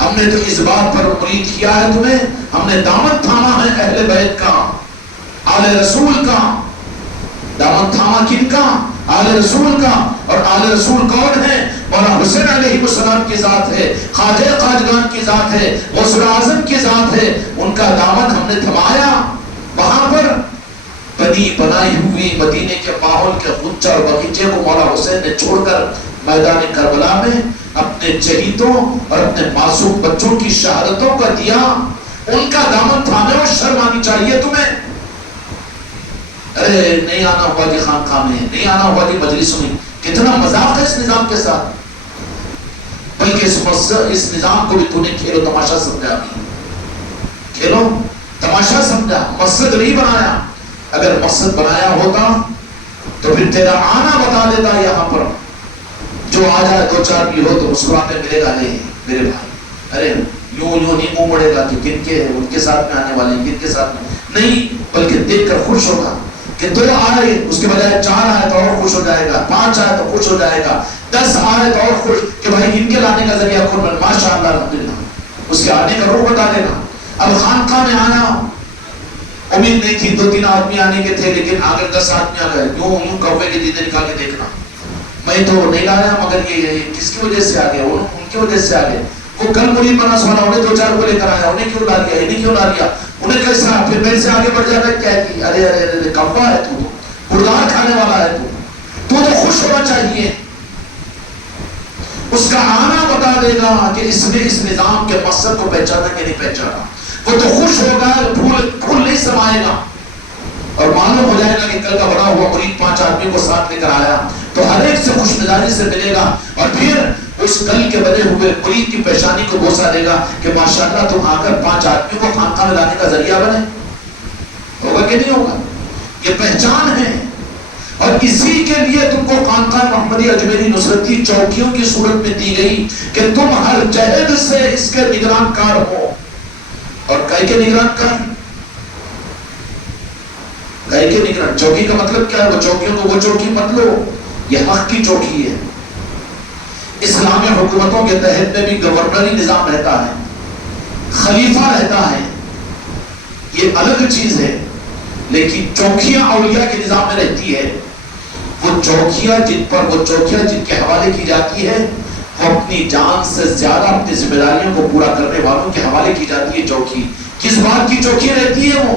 ہم نے تو اس بات پر مرید کیا ہے تمہیں. ہم نے دامن تھاما ہے اہل بیت کا، آل رسول کا. دامن تھاما کن کا؟ آل رسول کا. اور آل رسول کون ہے؟ مولا حسین علیہ السلام کی ذات ہے، خواجہ خواجگان کی ذات ہے، غوث اعظم کی ذات ہے. ان کا دامن ہم نے تھمایا. وہاں پر بنی بنائی ہوئی مدینے کے ماحول کے غنچہ اور باغیچے کو مولا حسین نے چھوڑ کر میدان کربلا میں اپنے شہیدوں اور اپنے معصوم بچوں کی شہادتوں کا دیا. ان کا دامن تھامے اور شرم آنی چاہیے تمہیں. ارے نہیں آنا ہوا جی خانقاہ میں، نہیں آنا ہوا جی مجلسوں میں. کتنا مذاق ہے اس نظام کے ساتھ. بلکہ اس نظام کو بھی تو نے کھیلو تماشا سمجھا، بھی کھیلو تماشا سمجھا، مقصد نہیں بنایا. اگر مقصد بنایا ہوتا تو پھر تیرا آنا بتا دیتا. یہاں پر جو آ جائے دو چار بھی ہو تو مسکراتے ملے گا. نہیں میرے بھائی، ارے یوں نہیں منہ مڑے گا کہ کن کے ان کے ساتھ میں آنے والے ہیں، کن کے ساتھ میں نہیں، بلکہ دیکھ کر خوش ہوگا کہ 2 آئے اس کے بجائے 4 آئے تو اور خوش ہو جائے گا، 5 آئے تو خوش ہو جائے گا، 10 آئے تو اور خوش کہ بھائی ان کے لانے کا ذریعہ کون بن، ماشاءاللہ الحمدللہ، اس کے آنے کا روح بتا دینا. اب خانقاہ میں آیا، امید نہیں تھی 2-3 آدمی آنے کے تھے، لیکن آگے 10 آدمی آ گئے. یوں کوے کے دیدے نکال کے دیکھنا، میں تو نہیں لایا مگر یہ کس کی وجہ سے آ گئے، ان کی وجہ سے آ گئے. وہ کل مرید بنا سوانا انہیں 2-4 کو لے کر آیا, انہیں کیوں لا لیا, انہیں کیوں لا لیا, انہیں کیسا, پھر میرے سے آگے بڑھ جاتا ہے کیا کی, ارے ارے ارے کوا ہے تو مردار کھانے والا ہے تو خوش ہونا چاہیے. اس کا آنا بتا دے گا کہ اس نے اس نظام کے مقصد کو پہچانا کہ نہیں پہچانا. وہ تو خوش ہوگا, پھول نہیں سمائے گا, اور معلوم ہو جائے گا کہ کل کا بڑا ہوا مرید 5 آدمی کو ساتھ لے کر آیا تو ہر ایک سے خوش مزاجی سے ملے گا, اور پھر اس کل کے بنے ہوئے مرید کی پیشانی کو بوسہ دے گا کہ ماشاءاللہ تم آ کر 5 آدمی کو خانقاہ میں لانے کا ذریعہ بنے. ہوگا کہ نہیں ہوگا؟ یہ پہچان ہے, اور اسی کے لیے تم کو خانقاہ محمدی اجمیری نصرتی چوکیوں کی صورت میں دی گئی کہ تم ہر جہد سے اس کے نگران کار ہو. اور کئی کے نگران کار, کئی کے نگران, چوکی کا مطلب کیا ہے؟ وہ چوکیوں کو وہ چوکی مت لو, یہ حق کی چوکی ہے. اسلامی حکومتوں کے تحت میں بھی گورنری نظام رہتا ہے, خلیفہ رہتا ہے, یہ الگ چیز ہے. لیکن چوکیاں اولیاء کے نظام میں رہتی ہے. وہ چوکیاں جن کے حوالے کی جاتی ہے وہ اپنی جان سے زیادہ اپنی ذمہ داریوں کو پورا کرنے والوں کے حوالے کی جاتی ہے. چوکی کس بات کی چوکی رہتی ہے؟ وہ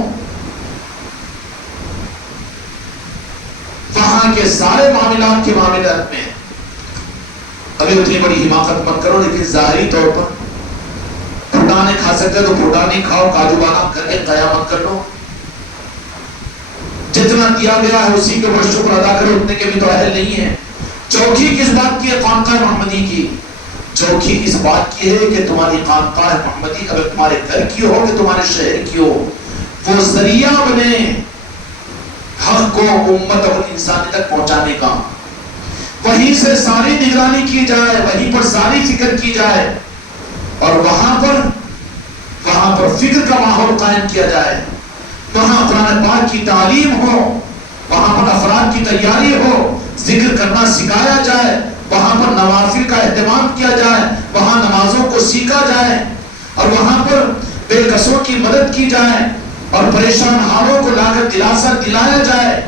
وہاں کے سارے معاملات کے معاملات میں. ابھی اتنی بڑی حماقت مت کرو, لیکن ظاہری طور پر پھٹانے کھا سکتے تو پھٹانے کھاؤ, کاجو بادام کر کے قیامت کر لو. جتنا دیا گیا ہے اسی کے اوپر شکر ادا کرو, اتنے کے بھی تو اہل نہیں ہے. چوکی کس بات کی ہے؟ خانقاہ محمدی کی. چوکی اس بات کی ہے کہ تمہاری خانقاہ محمدی اگر تمہارے گھر کی ہو کہ تمہارے شہر کی ہو, وہ ذریعہ بنے حق کو امت اور انسانی تک پہنچانے کا. وہیں سے ساری نگرانی کی جائے, وہیں پر ساری فکر کی جائے, اور وہاں پر فکر کا ماحول قائم کیا جائے. وہاں قرآن پاک کی تعلیم ہو, وہاں پر افراد کی تیاری ہو, ذکر کرنا سکھایا جائے, وہاں پر نوافل کا اہتمام کیا جائے, وہاں نمازوں کو سیکھا جائے, اور وہاں پر بے کسوں کی مدد کی جائے, اور پریشان حالوں کو لا کر دلاسا دلایا جائے.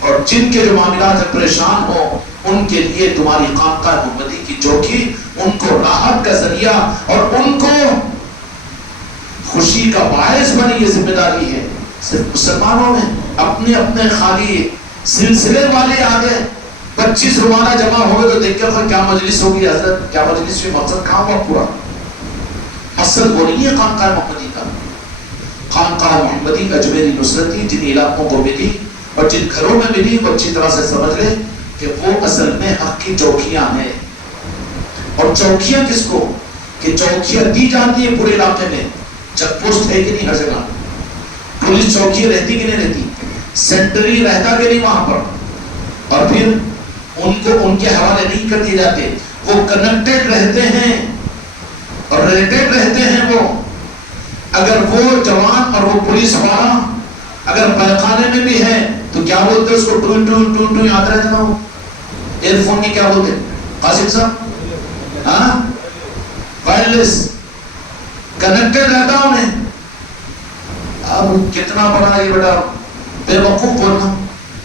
اور جن کے جو معاملات پریشان ہو ان کے لیے تمہاری خانقاہ محمدی کی چوکی ان کو راحت کا ذریعہ اور ان کو خوشی کا باعث بنی. یہ ذمہ داری ہے. صرف مسلمانوں میں اپنے اپنے خالی سلسلے والے آگے 25 روانہ جمع ہو گئے تو دیکھ کر کیا مجلس ہوگی حضرت, کیا مجلس میں مقصد کہاں ہوا پورا؟ مقصد وہ نہیں ہے خانقاہ محمدی کا. خانقاہ محمدی اجمیری نصرتی جن علاقوں کو ملی اور جن گھروں میں ملی وہ اچھی طرح سے سمجھ لے کہ وہ اصل میں حق کی چوکیاں ہیں. اور چوکیاں کس کو؟ کہ چوکیاں دی جاتی ہیں پورے علاقے میں. چیک پوسٹ ہے کہ نہیں ہر جگہ؟ پولیس چوکی رہتی کہ نہیں رہتی؟ سینٹری رہتا کہ نہیں وہاں پر؟ اور پھر ان کو ان کے حوالے نہیں کر دیے جاتے, وہ کنیکٹڈ رہتے ہیں اور ریلیٹڈ رہتے ہیں. وہ اگر وہ جوان اور وہ پولیس والا اگر پیخانے میں بھی ہے تو کیا بولتے اس کو؟ ٹون ٹون ٹون ٹون یاد رہتا نا. وہ ایئر فون کی کیا بولتے قاسم صاحب؟ ہاں, وائرلیس کنیکٹڈ رہتا انہیں. اب کتنا بڑا یہ بیٹا بے وقوف بولنا,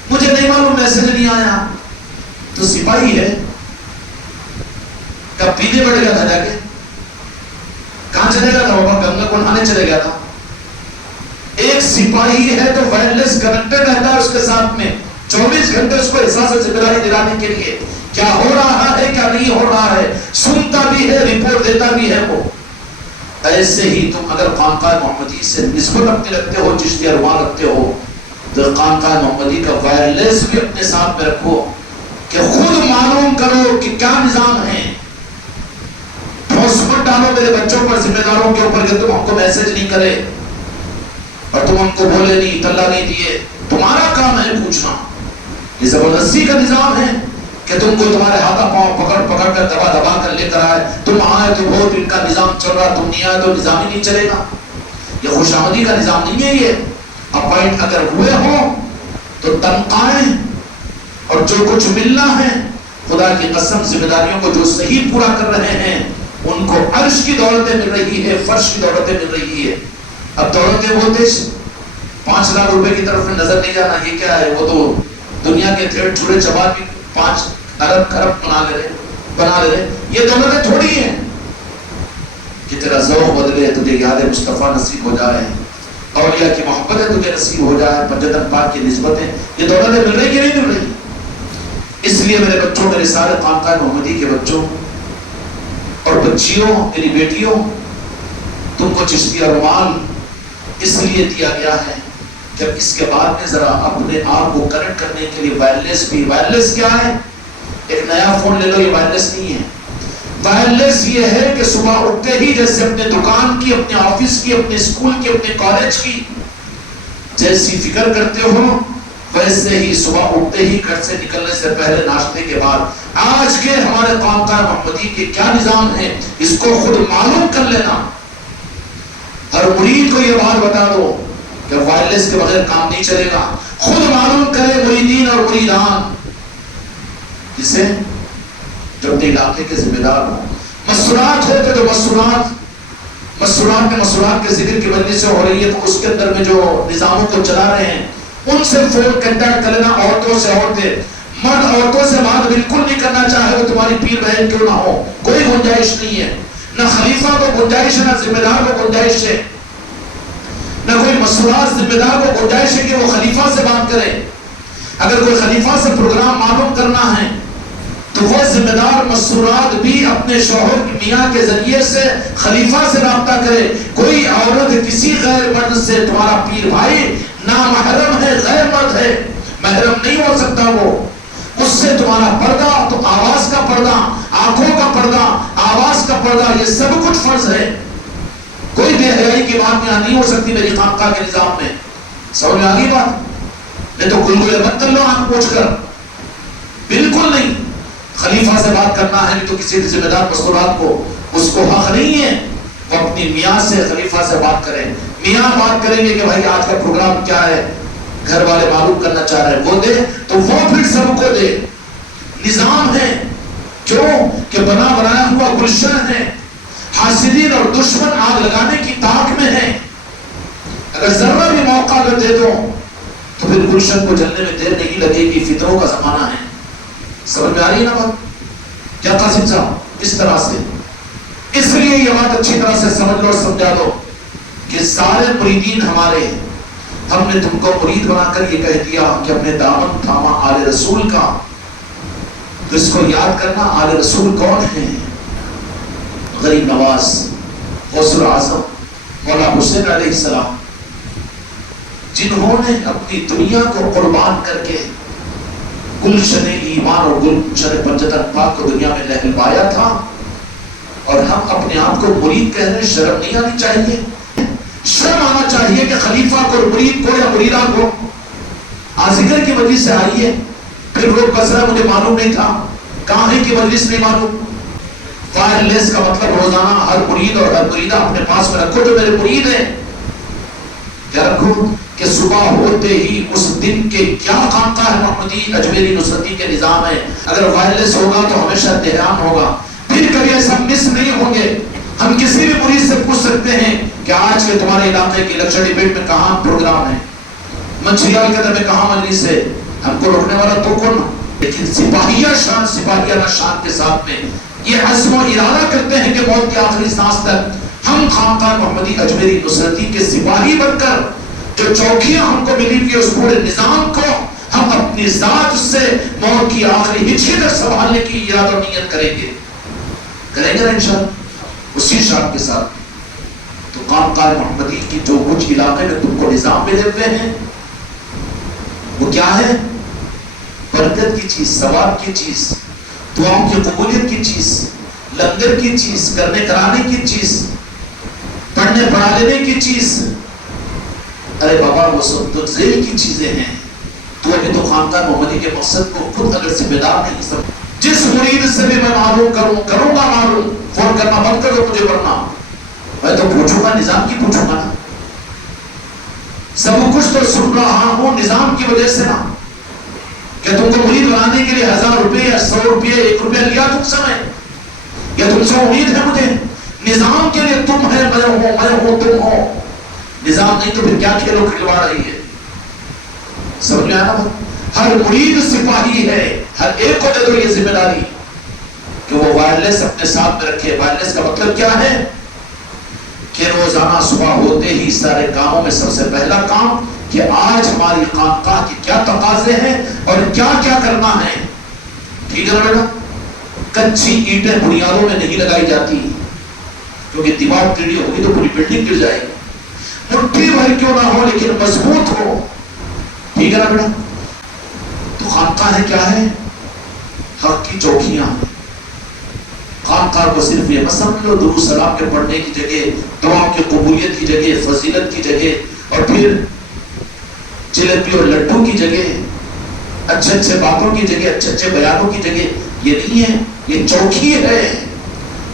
مجھے نہیں معلوم میسج نہیں آیا. تو سپاہی ہے, کب پینے پڑ گیا تھا جا کے, کہاں چلے گیا تھا بابا؟ گنگا کو نہانے چلے گیا تھا. ایک سپاہی ہے تو وائرلیس کنیکٹڈ رہتا ہے اس کے ساتھ میں 24 گھنٹے اس کو احساس ذمہ داری دلانے کے لیے کیا ہو رہا ہے کیا نہیں ہو رہا ہے, سنتا بھی ہے, رپورٹ دیتا بھی ہے. وہ ایسے ہی تم اگر خانقاہ محمدی سے نسبت اپنے رکھتے ہو, چشتی ارمان رکھتے ہو, تو خانقاہ محمدی کا وائرلیس بھی اپنے ساتھ میں رکھو کہ خود معلوم کرو کہ کیا نظام ہے. ٹھوس مت ڈالو میرے بچوں پر, ذمہ داروں کے اوپر کہ تم ہم کو میسج نہیں کرے اور تم ہم کو بولے نہیں, تلا نہیں دیے. تمہارا کام ہے پوچھنا. یہ زبردستی کا نظام ہے کہ تم کو تمہارے ہاتھا پاؤں پکڑ پکڑ کر دبا دبا کر لے کر آئے. تم آئے تو بہت ان کا نظام چل رہا, تم نہیں آئے تو نظام ہی نہیں چلے گا. یہ خوش آمدی کا نظام نہیں ہے. یہ اپوائنٹ اگر ہوئے ہوں تو تنخواہیں اور جو کچھ ملنا ہے, خدا کی قسم ذمہ داریوں کو جو صحیح پورا کر رہے ہیں ان کو عرش کی دولتیں مل رہی ہے, فرش کی دولتیں مل رہی ہے. اب دولتیں بولتے 5 لاکھ روپے کی طرف میں نظر نہیں جانا. یہ کیا ہے؟ وہ تو دنیا کے تھیٹ چھوڑے چبا بھی 5 ارب خرب بنا لے رہے. یہ دولتیں تھوڑی ہیں. کہ تیرا ذوق بدلے، تجھے یاد مصطفیٰ نصیب ہو جائے، اولیاء کی محبتیں تجھے نصیب ہو جائے، پنجتن پاک کی نسبتیں، یہ دولتیں مل رہی کہ نہیں مل رہی؟ اس لیے میرے بچوں، میرے سارے خانقاہ محمدی کے بچوں اور بچیوں، میری بیٹیوں، تم کو چشتیہ رومال اس لیے دیا گیا ہے کہ اس کے بعد میں ذرا اپنے آپ کو کنیکٹ کرنے کے لیے وائرلیس بھی، وائرلیس کیا ہے؟ ایک نیا فون لے لو، یہ وائرلیس نہیں ہے۔ وائرلیس یہ ہے کہ صبح اٹھتے ہی جیسے اپنے دکان کی، اپنے آفس کی، اپنے اسکول کی، اپنے کالج کی جیسی فکر کرتے ہو، ویسے ہی صبح اٹھتے ہی گھر سے نکلنے سے پہلے، ناشتے کے بعد آج کے ہمارے خانقاہ محمدی کے کیا نظام ہے اس کو خود معلوم کر لینا۔ ہر مرید کو یہ بات بتا دو کہ وائرلیس کے بغیر کام نہیں چلے گا، خود معلوم کرے مریدین اور مریدان، جسے جو اپنے علاقے کے ذمہ دار ہوں۔ مسورات ہوتے تو مسورات میں مسورات کے ذکر کی مجلس سے ہو رہی ہے تو اس کے اندر میں جو نظاموں کو چلا رہے ہیں ان سے فون کنٹیکٹ کر لینا، عورتوں سے عورتیں، مرد عورتوں سے بات بالکل نہیں کرنا چاہے وہ تمہاری پیر بہن کیوں نہ ہو، کوئی گنجائش نہیں ہے، نہ خلیفہ کو گنجائش ہے، نہ ذمہ دار کو گنجائش ہے، نہ کوئی مسئولات ذمہ دار کو گنجائش ہے کہ وہ خلیفہ سے بات کرے۔ اگر کوئی خلیفہ سے پروگرام معلوم کرنا ہے تو وہ ذمہ دار مسئولات بھی اپنے شوہر میاں کے ذریعے سے خلیفہ سے رابطہ کرے۔ کوئی عورت کسی غیر مرد سے، تمہارا پیر بھائی نامحرم ہے، غیر مرد ہے، محرم نہیں ہو سکتا، وہ اس سے تمہارا پردہ، تو آواز کا پردہ، آنکھوں کا پردہ، آواز کا پردہ، یہ سب کچھ فرض ہے۔ کوئی بے حیائی کی بات یہاں نہیں ہو سکتی میری خانقاہ کے نظام میں۔ سمجھ میں آگئی بات؟ نہیں تو گلگلے مت کر لو آنکھ پوچھ کر، بالکل نہیں۔ خلیفہ سے بات کرنا ہے نہیں تو کسی ذمہ دار مسئولات کو، اس کو حق نہیں ہے وہ اپنی میاں سے، خلیفہ سے بات کریں۔ میاں بات کریں گے کہ بھائی آج کا پروگرام کیا ہے، گھر والے معلوم کرنا چاہ رہے ہیں، وہ دے تو وہ پھر سب کو دے۔ نظام ہے، کیوں کہ بنا بنایا ہوا گلشن ہے، حاسدین اور دشمن آگ لگانے کی طاق میں ہے، اگر ذرا بھی موقع اگر دے دو تو پھر گلشن کو جلنے میں دیر نہیں لگے گی۔ فتنوں کا زمانہ ہے، سمجھ میں آ رہی ہے نا بات؟ کیا قاسم صاحب؟ اس طرح سے، اس لیے یہ بات اچھی طرح سے سمجھ لو اور سمجھا دو کہ سارے مریدین ہمارے، ہم نے تم کو مرید بنا کر یہ کہہ دیا کہ اپنے دامن تھاما آل رسول کا، تو اس کو یاد کرنا آل رسول کون ہیں؟ غریب نواز، غوث العظم، مولا حسین علیہ السلام، جنہوں نے اپنی دنیا کو قربان کر کے گلشن ایمان اور گلشن پنجتن پاک کو دنیا میں لہلوایا تھا، اور ہم اپنے آپ کو مرید کہہ رہے ہیں۔ شرم نہیں آنی چاہیے؟ شرم آنا چاہیے کہ خلیفہ کو، مرید کو یا مریدہ کو ذکر کی مجلس سے آئیے، پھر لوگ بسرا مجھے معلوم نہیں تھا، کہاں ہے کی مجلس نہیں معلوم۔ وائرلیس کا مطلب روزانہ ہر مرید اور ہر مریدہ اپنے پاس میں رکھو جو میرے مرید ہیں، کیا رکھو کہ صبح ہوتے ہی اس دن کے کیا خانقاہ محمدی اجمیری نصرتی کے نظام ہے۔ اگر وائرلیس ہوگا تو ہمیشہ تہران ہوگا، پھر کبھی ایسا مس نہیں ہوں گے۔ ہم کسی بھی مرید سے پوچھ سکتے ہیں کہ آج کے تمہارے علاقے کی الیکشن ڈیبیٹ میں کہاں پروگرام ہے، منچریال کے اندر میں کہاں مجلس ہے، ہم کو روکنے والا تو کون؟ لیکن سپاہیہ شان، سپاہیانہ شان کے ساتھ میں یہ عزم و ارادہ کرتے ہیں کہ موت کے آخری سانس تک ہم خانقاہ محمدی اجمیری نصرتی کے سپاہی بن کر جو چوکیاں ہم کو ملی ہوئی اس پورے نظام کو ہم اپنی ذات سے موت کی آخری ہچکی تک سنبھالنے کی ارادہ و نیت کریں گے نا انشاءاللہ اسی شان کے ساتھ۔ تو خانقاہ محمدی کی جو کچھ علاقے میں تم کو نظام ملے ہوئے ہیں وہ کیا ہے؟ برکت کی چیز، ثواب کی چیز، دعاؤں کی قبولیت کی چیز، لنگر کی چیز، کرنے کرانے کی چیز، پڑھنے پڑھا لینے کی چیز۔ ارے بابا وہ سب تو ذیل کی چیزیں ہیں، تو ابھی تو خانقاہ محمدی کے مقصد کو خود اگر ذمہ دار نہیں سمجھ، جس مرید سے بھی میں معلوم کروں گا معلوم، فون کرنا بند کر دو مجھے، ورنہ میں تو پوچھوں گا، نظام کی پوچھوں گا نا، سب کچھ تو سن رہا ہوں نظام کی وجہ سے نا، کہ تم کو مرید بنانے کے لیے 1000 روپے یا 100 روپے 1 روپیہ لیا تم سے میں، یا تم سے امید ہے مجھے؟ نظام کے لیے تم ہے، میں ہوں تم ہو، نظام نہیں تو پھر کیا کھیلو کھلوا رہی ہے؟ سمجھ میں آنا؟ ہر مرید سپاہی ہے، ہر ایک کو دے دو یہ ذمہ داری کہ وہ وائرلیس اپنے ساتھ میں رکھے۔ وائرلیس کا مطلب کیا ہے؟ کہ روزانہ صبح ہوتے ہی سارے کاموں میں سب سے پہلا کام کہ آج ہماری خانقاہ کی کیا تقاضے ہیں اور کیا کیا کرنا ہے. ٹھیک ہے نا بیٹا؟ کچی اینٹیں بنیادوں میں نہیں لگائی جاتی کیونکہ دیوار ٹیڑھی ہوگی تو پوری بلڈنگ گر جائے گی. مٹھی بھر کیوں نہ ہو لیکن مضبوط ہو. ٹھیک ہے نا بیٹا؟ تو خانقاہ کیا ہے؟ حق کی چوکیاں. خانقاہ کو صرف یہ مت سمجھ لو درود سلام کے پڑھنے کی جگہ، دعا کی قبولیت کی جگہ، فضیلت کی جگہ، اور پھر جلیبی اور لڈو کی جگہ، اچھے اچھے باتوں کی جگہ، اچھے اچھے بیانوں کی جگہ. یہ نہیں ہے، یہ چوکی ہے.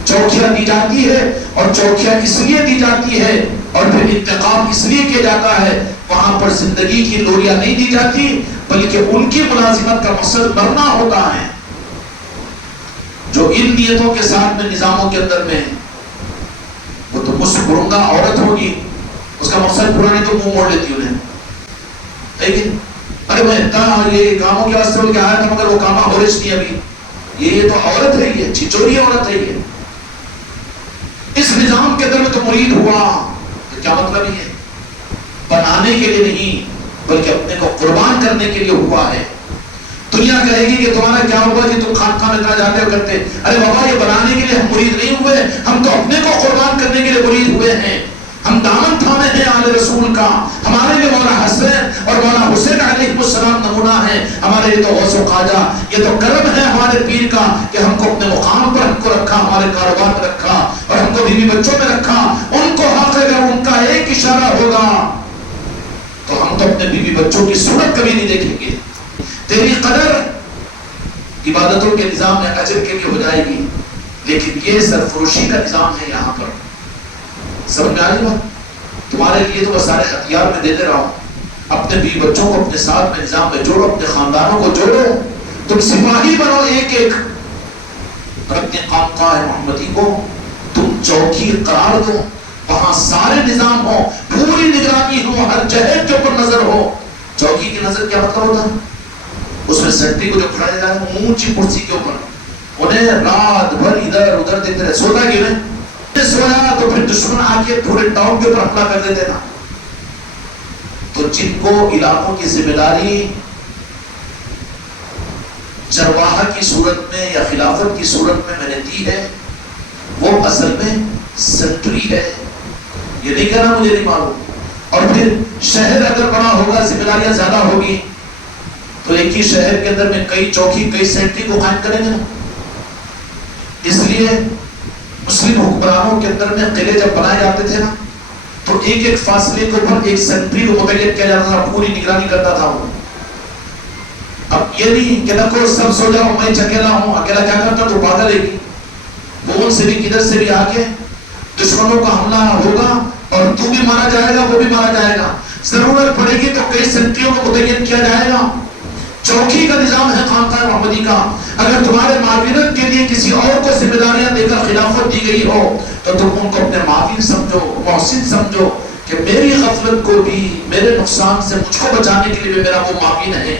چوکیاں دی جاتی ہے اور چوکیاں اس لیے دی جاتی ہے اور پھر انتقام اس لیے کیا جاتا ہے. وہاں پر زندگی کی لوریاں نہیں دی جاتی بلکہ ان کی ملازمت کا مقصد مرنا ہوتا ہے. جو ان نیتوں کے ساتھ میں نظاموں کے اندر میں وہ تو مسکرنگا عورت ہوگی، اس کا مقصد پورا نہیں تو منہ موڑ لیتی انہیں. لیکن ارے میں اتنا یہ کاموں کے واسطے بول کے آیا تھا مگر وہ کامہ ہو رہی نہیں ابھی. یہ تو عورت ہے، یہ چھچوری عورت ہے. یہ اس نظام کے اندر میں تو مرید ہوا تو کیا مطلب یہ بنانے کے لیے نہیں بلکہ اپنے کو قربان کرنے کے لیے ہوا ہے. دنیا کہے گی کہ تمہارا کیا ہوگا جی تم خانقاہ میں اتنا جاتے ہو کرتے. ارے بابا یہ بنانے کے لیے ہم مرید نہیں ہوئے، ہم تو اپنے کو قربان کرنے کے لیے مرید ہوئے ہیں. ہم دامن تھامے ہیں آل رسول کا. ہمارے لیے مولا حسین اور مولا حسین علیہ السلام نمونہ ہے. ہمارے لیے تو غوث و خواجہ، یہ تو کرم ہے ہمارے پیر کا کہ ہم کو اپنے مقام پر ہم کو رکھا، ہمارے کاروبار میں رکھا اور ہم کو بیوی بچوں میں رکھا. ان کو حق ہے اگر ان کا ایک اشارہ ہوگا تو ہم تو اپنے بیوی بچوں کی صورت کبھی نہیں دیکھیں گے. تیری قدر عبادتوں کے نظام میں اجر کے لیے ہو جائے گی لیکن یہ سرفروشی کا نظام ہے. یہاں پر سمجھ میں آ رہی بات؟ تمہارے لیے تو بس سارے ہتھیار میں دیتے رہو. اپنے بیوی بچوں کو اپنے ساتھ میں نظام میں جوڑو، اپنے خاندانوں کو جوڑو. تم سپاہی بنو ایک ایک اور اپنے خانقاہ محمدی کو تم چوکی قرار دو. وہاں سارے نظام ہو، پوری نگرانی ہو، ہر جہت کے اوپر نظر ہو. چوکی کی نظر کیا مطلب ہوتا ہے؟ اس میں سنٹری کو جو کھڑا جاتا ہے اونچی کرسی کے اوپر انہیں رات بھر ادھر ادھر دیکھتے رہے. سوتا کیوں ہے؟ سویا تو پھر دشمن آ کے پورے ٹاؤن کے اوپر حملہ کر دیتے نا. تو جن کو علاقوں کی ذمہ داری چرواہا کی صورت میں یا خلافت کی صورت میں نے دی ہے وہ اصل میں سنٹری ہے. یہ نہیں کہنا مجھے نہیں معلوم. اور پھر شہر اگر بڑا ہوگا ذمہ داریاں زیادہ ہوگی تو ایک ہی شہر کے اندر میں کئی چوکی کئی سینٹری کو قائم کریں گے نا. اس لیے مسلم حکمرانوں کے اندر میں قلعے جب بنائے جاتے تھے نا تو ایک ایک فاصلے کے اوپر ایک سینٹری کو متعین کیا جاتا تھا، پوری نگرانی کرتا تھا وہ. اب یہ نہیں کہ نہ کو سب سو جاؤ میں اکیلا ہوں. اکیلا کیا کرتا تو پاگل ہے گی. وہ ان سے بھی کدھر سے بھی آ کے دشمنوں کا حملہ ہوگا اور تو بھی مارا جائے گا، وہ بھی مارا جائے گا. ضرورت پڑے گی تو کئی سینٹریوں کو متعین کیا جائے گا. چوکی کا نظام ہے خانقاہ محمدی کا. اگر تمہارے معاونت کے لیے کسی اور کو ذمہ داریاں دے کر خلافت دی گئی ہو تو تم ان کو اپنے معاون سمجھو، محسن سمجھو کہ میری غفلت کو بھی، میرے نقصان سے مجھ کو بچانے کے لیے میرا وہ معاون ہے،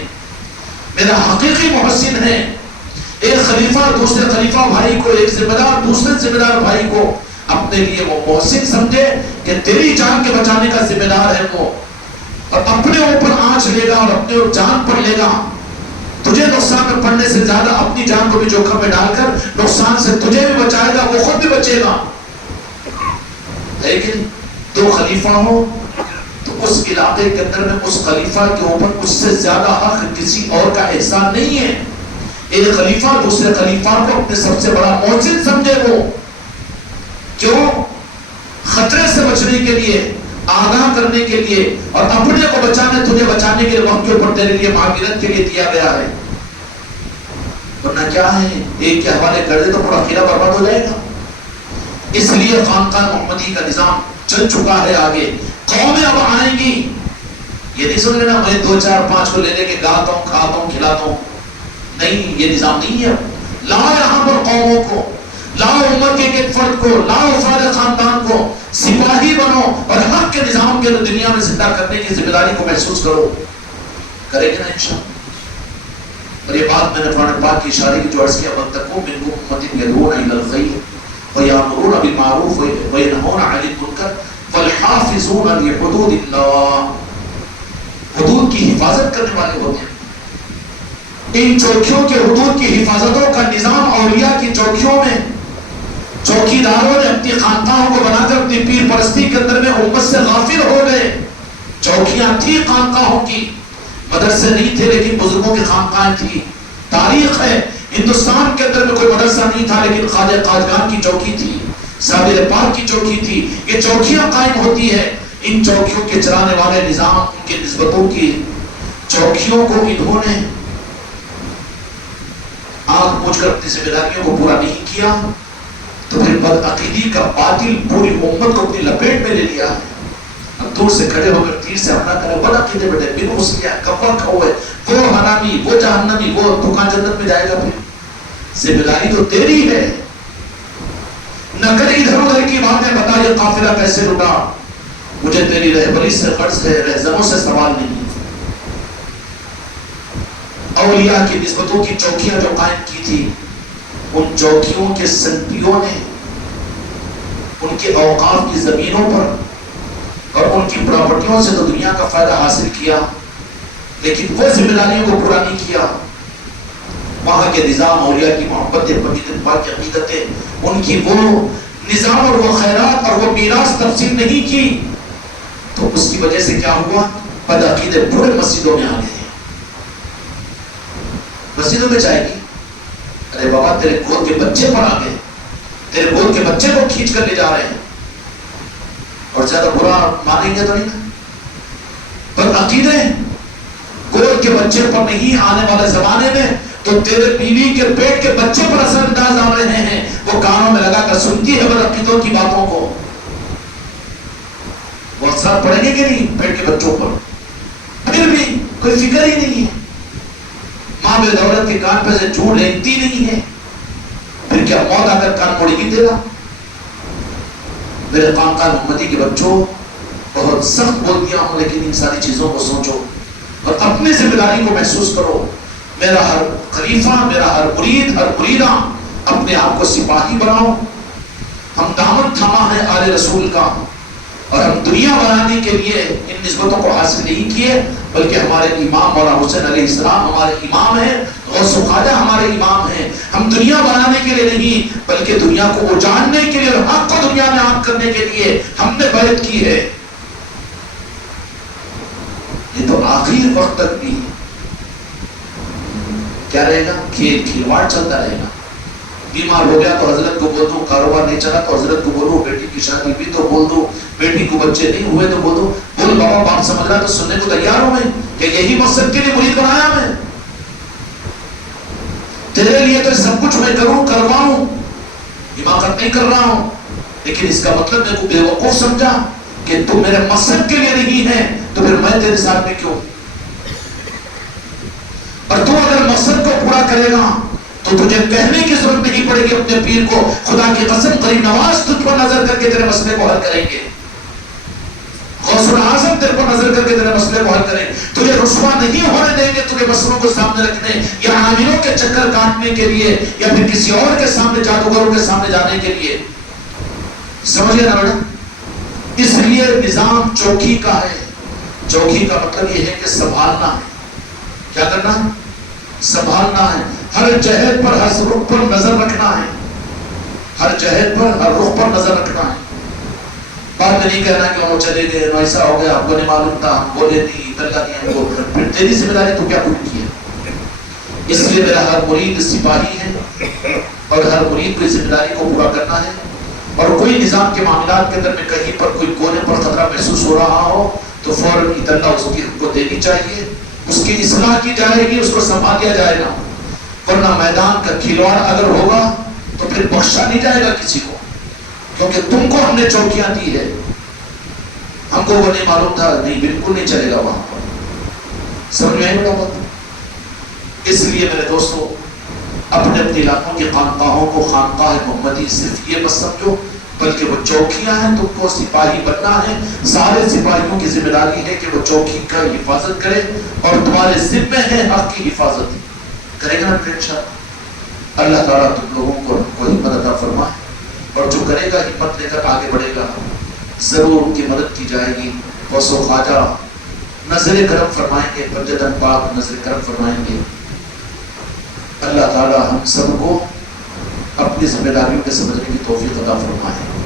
میرا حقیقی محسن ہے. ایک خلیفہ دوسرے خلیفہ بھائی کو، ایک ذمہ دار دوسرے ذمہ دار بھائی کو اپنے لیے وہ محسن سمجھے کہ تیری جان کے بچانے کا ذمہ دار ہے وہ، اور اپنے اوپر آنچ لے گا اور اپنے جان پر لے گا. تجھے نقصان میں پڑنے سے زیادہ اپنی جان کو بھی جوخم میں ڈال کر نقصان سے تجھے بھی بچائے گا، وہ خود بھی بچے گا. لیکن دو خلیفہ ہو تو اس علاقے کے اندر میں اس خلیفہ کے اوپر اس سے زیادہ حق کسی اور کا احسان نہیں ہے. ایک خلیفہ دوسرے خلیفہ کو اپنے سب سے بڑا محسن سمجھے. وہ کیوں؟ خطرے سے بچنے کے لیے، آگاہ کرنے کے لیے اور اپنے کو بچانے، تجھے بچانے کے لیے وقت کے اوپر تیرے لیے معاونت کے لیے دیا گیا ہے. ورنہ کیا ہے ایک کے حوالے کر دے تو پورا قلعہ برباد ہو جائے گا. اس لیے خانقاہ محمدی کا نظام چل چکا ہے. آگے قومیں اب آئیں گی. یہ نہیں سن لینا میں 2 4 5 کو لے لے کے گاتا ہوں، کھاتا ہوں، کھلاتا ہوں. نہیں، یہ نظام نہیں ہے. لا یہاں پر قوموں کو، لاؤ امت کے ایک فرد کو، لاؤ افراد خاندان کو، سپاہی بنو اور حق کے نظام کے دنیا میں زندہ کرنے کی ذمہ داری کو محسوس کرو. کرے گے نا انشاءاللہ. اور یہ بات میں نے قرآن پاک کی اشارے کی جو عرض کیا وَاتَّقُوا مِنْكُمْ أُمَّةً يَدْعُونَ إِلَى الْخَيْرِ وَيَأْمُرُونَ بِالْمَعْرُوفِ وَيَنْهَوْنَ عَنِ الْمُنكَرِ وَالْحَافِظُونَ لِحُدُودِ اللَّهِ، حدود کی حفاظت کرنے والے ہوتے ہیں۔ ان چوکیوں کے حدود کی حفاظتوں کا نظام اولیاء کی چوکیوں میں چوکیداروں نے اپنی خانقاہوں کو بنا کر اپنی پیر پرستی کے اندر میں امت سے غافل ہو گئے۔ چوکیاں تھی خانقاہوں کی، مدرسے نہیں تھے لیکن بزرگوں کی خانقاہیں تھی۔ تاریخ ہے ہندوستان کے اندر میں کوئی مدرسہ نہیں تھا لیکن خواجہ قادیان کی چوکی تھی، صابر پاک کی چوکی تھی۔ یہ چوکیاں قائم ہوتی ہے، ان چوکیوں کے چلانے والے نظام، ان کے نسبتوں کی چوکیوں کو انہوں نے آنکھ پوچھ کر اپنی ذمہ داریوں کو پورا نہیں کیا تو پھر بدعقیدی کا باطل پوری امت کو اپنی لپیٹ میں لے لیا ہے۔ اب دور سے کھڑے ہو کر تیر سے حملہ کرے، بدعقیدے بیٹھے بن مسلح کفر کھوئے، وہ حرامی، وہ جہنمی، وہ دکان جنت میں جائے گا۔ پھر ذمہ داری تو تیری ہے، نہ کر ادھر ادھر کی باتیں بتا یہ قافلہ کیسے لٹا، مجھے تیری رہبری سے قرض ہے، رہزنوں سے سوال نہیں۔ اولیاء کی نسبتوں کی چوکیاں جو قائم کی تھی، ان چوکیوں کے سنٹیوں نے ان کے اوقاف کی زمینوں پر اور ان کی پراپرٹیوں سے تو دنیا کا فائدہ حاصل کیا لیکن وہ ذمہ داریوں کو پورا نہیں کیا۔ وہاں کے نظام، اولیاء کی محبتیں، پاک عقیدتیں، ان کی وہ نظام اور وہ خیرات اور وہ میراث تقسیم نہیں کی تو اس کی وجہ سے کیا ہوا؟ بدعقیدے پورے مسجدوں میں آ گئے۔ مسجدوں میں جائے گی، ارے بابا تیرے گود کے بچے پر آ گئے، تیرے گود کے بچے کو کھینچ کر لے جا رہے ہیں، اور زیادہ برا مانیں گے تو نہیں نا؟ پر عقیدے گود کے بچے پر نہیں، آنے والے زمانے میں تو تیرے بیوی کے پیٹ کے بچے پر اثر انداز آ رہے ہیں۔ وہ کانوں میں لگا کر سنتی ہے بدعقیدوں کی باتوں کو، وہ اثر پڑیں گے کہ نہیں پیٹ کے بچوں پر؟ پھر بھی کوئی فکر ہی نہیں ہے، ماں بے دولت کے کان پہ سے جھوٹ رینگتی نہیں ہے، پھر کیا موت آ کر کان موڑی گی تیرا؟ میرے خانقاہ محمدی کے بچوں، بہت سخت بول دیا ہوں لیکن ان ساری چیزوں کو سوچو اور اپنی ذمہ داری کو محسوس کرو۔ میرا ہر خلیفہ، میرا ہر مرید، ہر مریدہ اپنے آپ کو سپاہی بناؤ۔ ہم دامن تھاما ہے آل رسول کا، اور ہم دنیا بنانے کے لیے ان نسبتوں کو حاصل نہیں کیے، بلکہ ہمارے امام مولانا حسین علیہ السلام ہمارے امام ہیں، غوث و خواجہ ہمارے امام ہیں۔ ہم دنیا بنانے کے لیے نہیں بلکہ دنیا کو اجاڑنے کے لیے اور حق کو دنیا میں عام کرنے کے لیے ہم نے بیعت کی ہے۔ یہ تو آخر وقت تک بھی کیا رہے گا؟ کھیل کھلواڑ چلتا رہے گا۔ بیمار ہو گیا تو حضرت کو بول دو، کاروبار نہیں چلا تو حضرت کو بولو، بیٹی کی شادی بھی تو بول دو، بیٹی کو بچے نہیں ہوئے تو بول دو، بول بابا بات سمجھ رہا تو سننے کو تیار ہوں میں کہ یہی مقصد کے لیے مرید بنایا میں، تیرے لیے تو سب کچھ میں کروں کرواؤں، حماقت نہیں کر رہا ہوں، لیکن اس کا مطلب میں کو بے وقوف سمجھا کہ تم میرے مقصد کے لیے نہیں ہے تو پھر میں تیرے ساتھ میں کیوں؟ اور تو اگر مقصد کو پورا کرے گا تو تجھے کہنے کی ضرورت نہیں پڑے گی اپنے پیر کو، خدا کی قسم غریب نواز تجھ پر نظر کر کے تیرے مسئلے کو حل کریں گے، غوث الاعظم تیرے پر نظر کر کے تیرے مسئلے کو حل کریں، تجھے رسوا نہیں ہونے دیں گے تجھے مسئلوں کو سامنے رکھنے یا عاملوں کے چکر کاٹنے کے لیے یا پھر کسی اور کے سامنے، جادوگروں کے سامنے جانے کے لیے۔ سمجھ گئے نا بیٹا؟ اس لیے نظام چوکی کا ہے۔ چوکی کا مطلب یہ ہے کہ سنبھالنا ہے۔ کیا کرنا ہے؟ سنبھالنا ہے، ہر جہت پر، ہر رخ پر نظر رکھنا ہے، ہر جہت پر، ہر رخ پر نظر رکھنا ہے۔ بات میں نہیں کہنا کہ وہ چلے گئے، ایسا ہو گیا، آپ کو نہیں معلوم تھا، بولے نہیں، تلگا نہیں ہم کو، پھر تیری ذمہ داری تو کیا پوری کی ہے؟ اس لیے میرا ہر مرید سپاہی ہے اور ہر مرید کو ذمہ داری کو پورا کرنا ہے، اور کوئی نظام کے معاملات کے اندر میں کہیں پر کوئی کونے پر خطرہ محسوس ہو رہا ہو تو فوراً اطلاع اس کی کو دینی چاہیے، اس کی اصلاح کی جائے گی، اس کو سنبھال دیا جائے گا، ورنہ میدان کا کھلواڑ اگر ہوگا تو پھر بخشا نہیں جائے گا کسی کو، کیونکہ تم کو ہم نے چوکیاں دی ہے، ہم کو وہ نہیں معلوم تھا، نہیں بالکل نہیں چلے گا وہاں پر۔ سمجھ میں آئی بڑا بات؟ اس لیے میرے دوستوں اپنے اپنے علاقوں کی خانقاہوں کو خانقاہ محمدی صرف یہ مت سمجھو بلکہ وہ چوکیاں ہیں، تم کو سپاہی بننا ہے، سارے سپاہیوں کی ذمہ داری ہے کہ وہ چوکی کا حفاظت کرے اور تمہارے ذمہ ہے حق کی حفاظت کرے گا نا انشاءاللہ۔ اللہ تعالیٰ تم لوگوں کو ہمت عطا فرمائے اور جو کرے گا ہمت لے کر آگے بڑھے گا ضرور ان کی مدد کی جائے گی. وسو خواجہ نظر کرم فرمائیں گے، بجدن پاک نظر کرم فرمائیں گے. اللہ تعالی ہم سب کو اپنی ذمہ داریوں کے سمجھنے کی توفیق عطا فرمائے.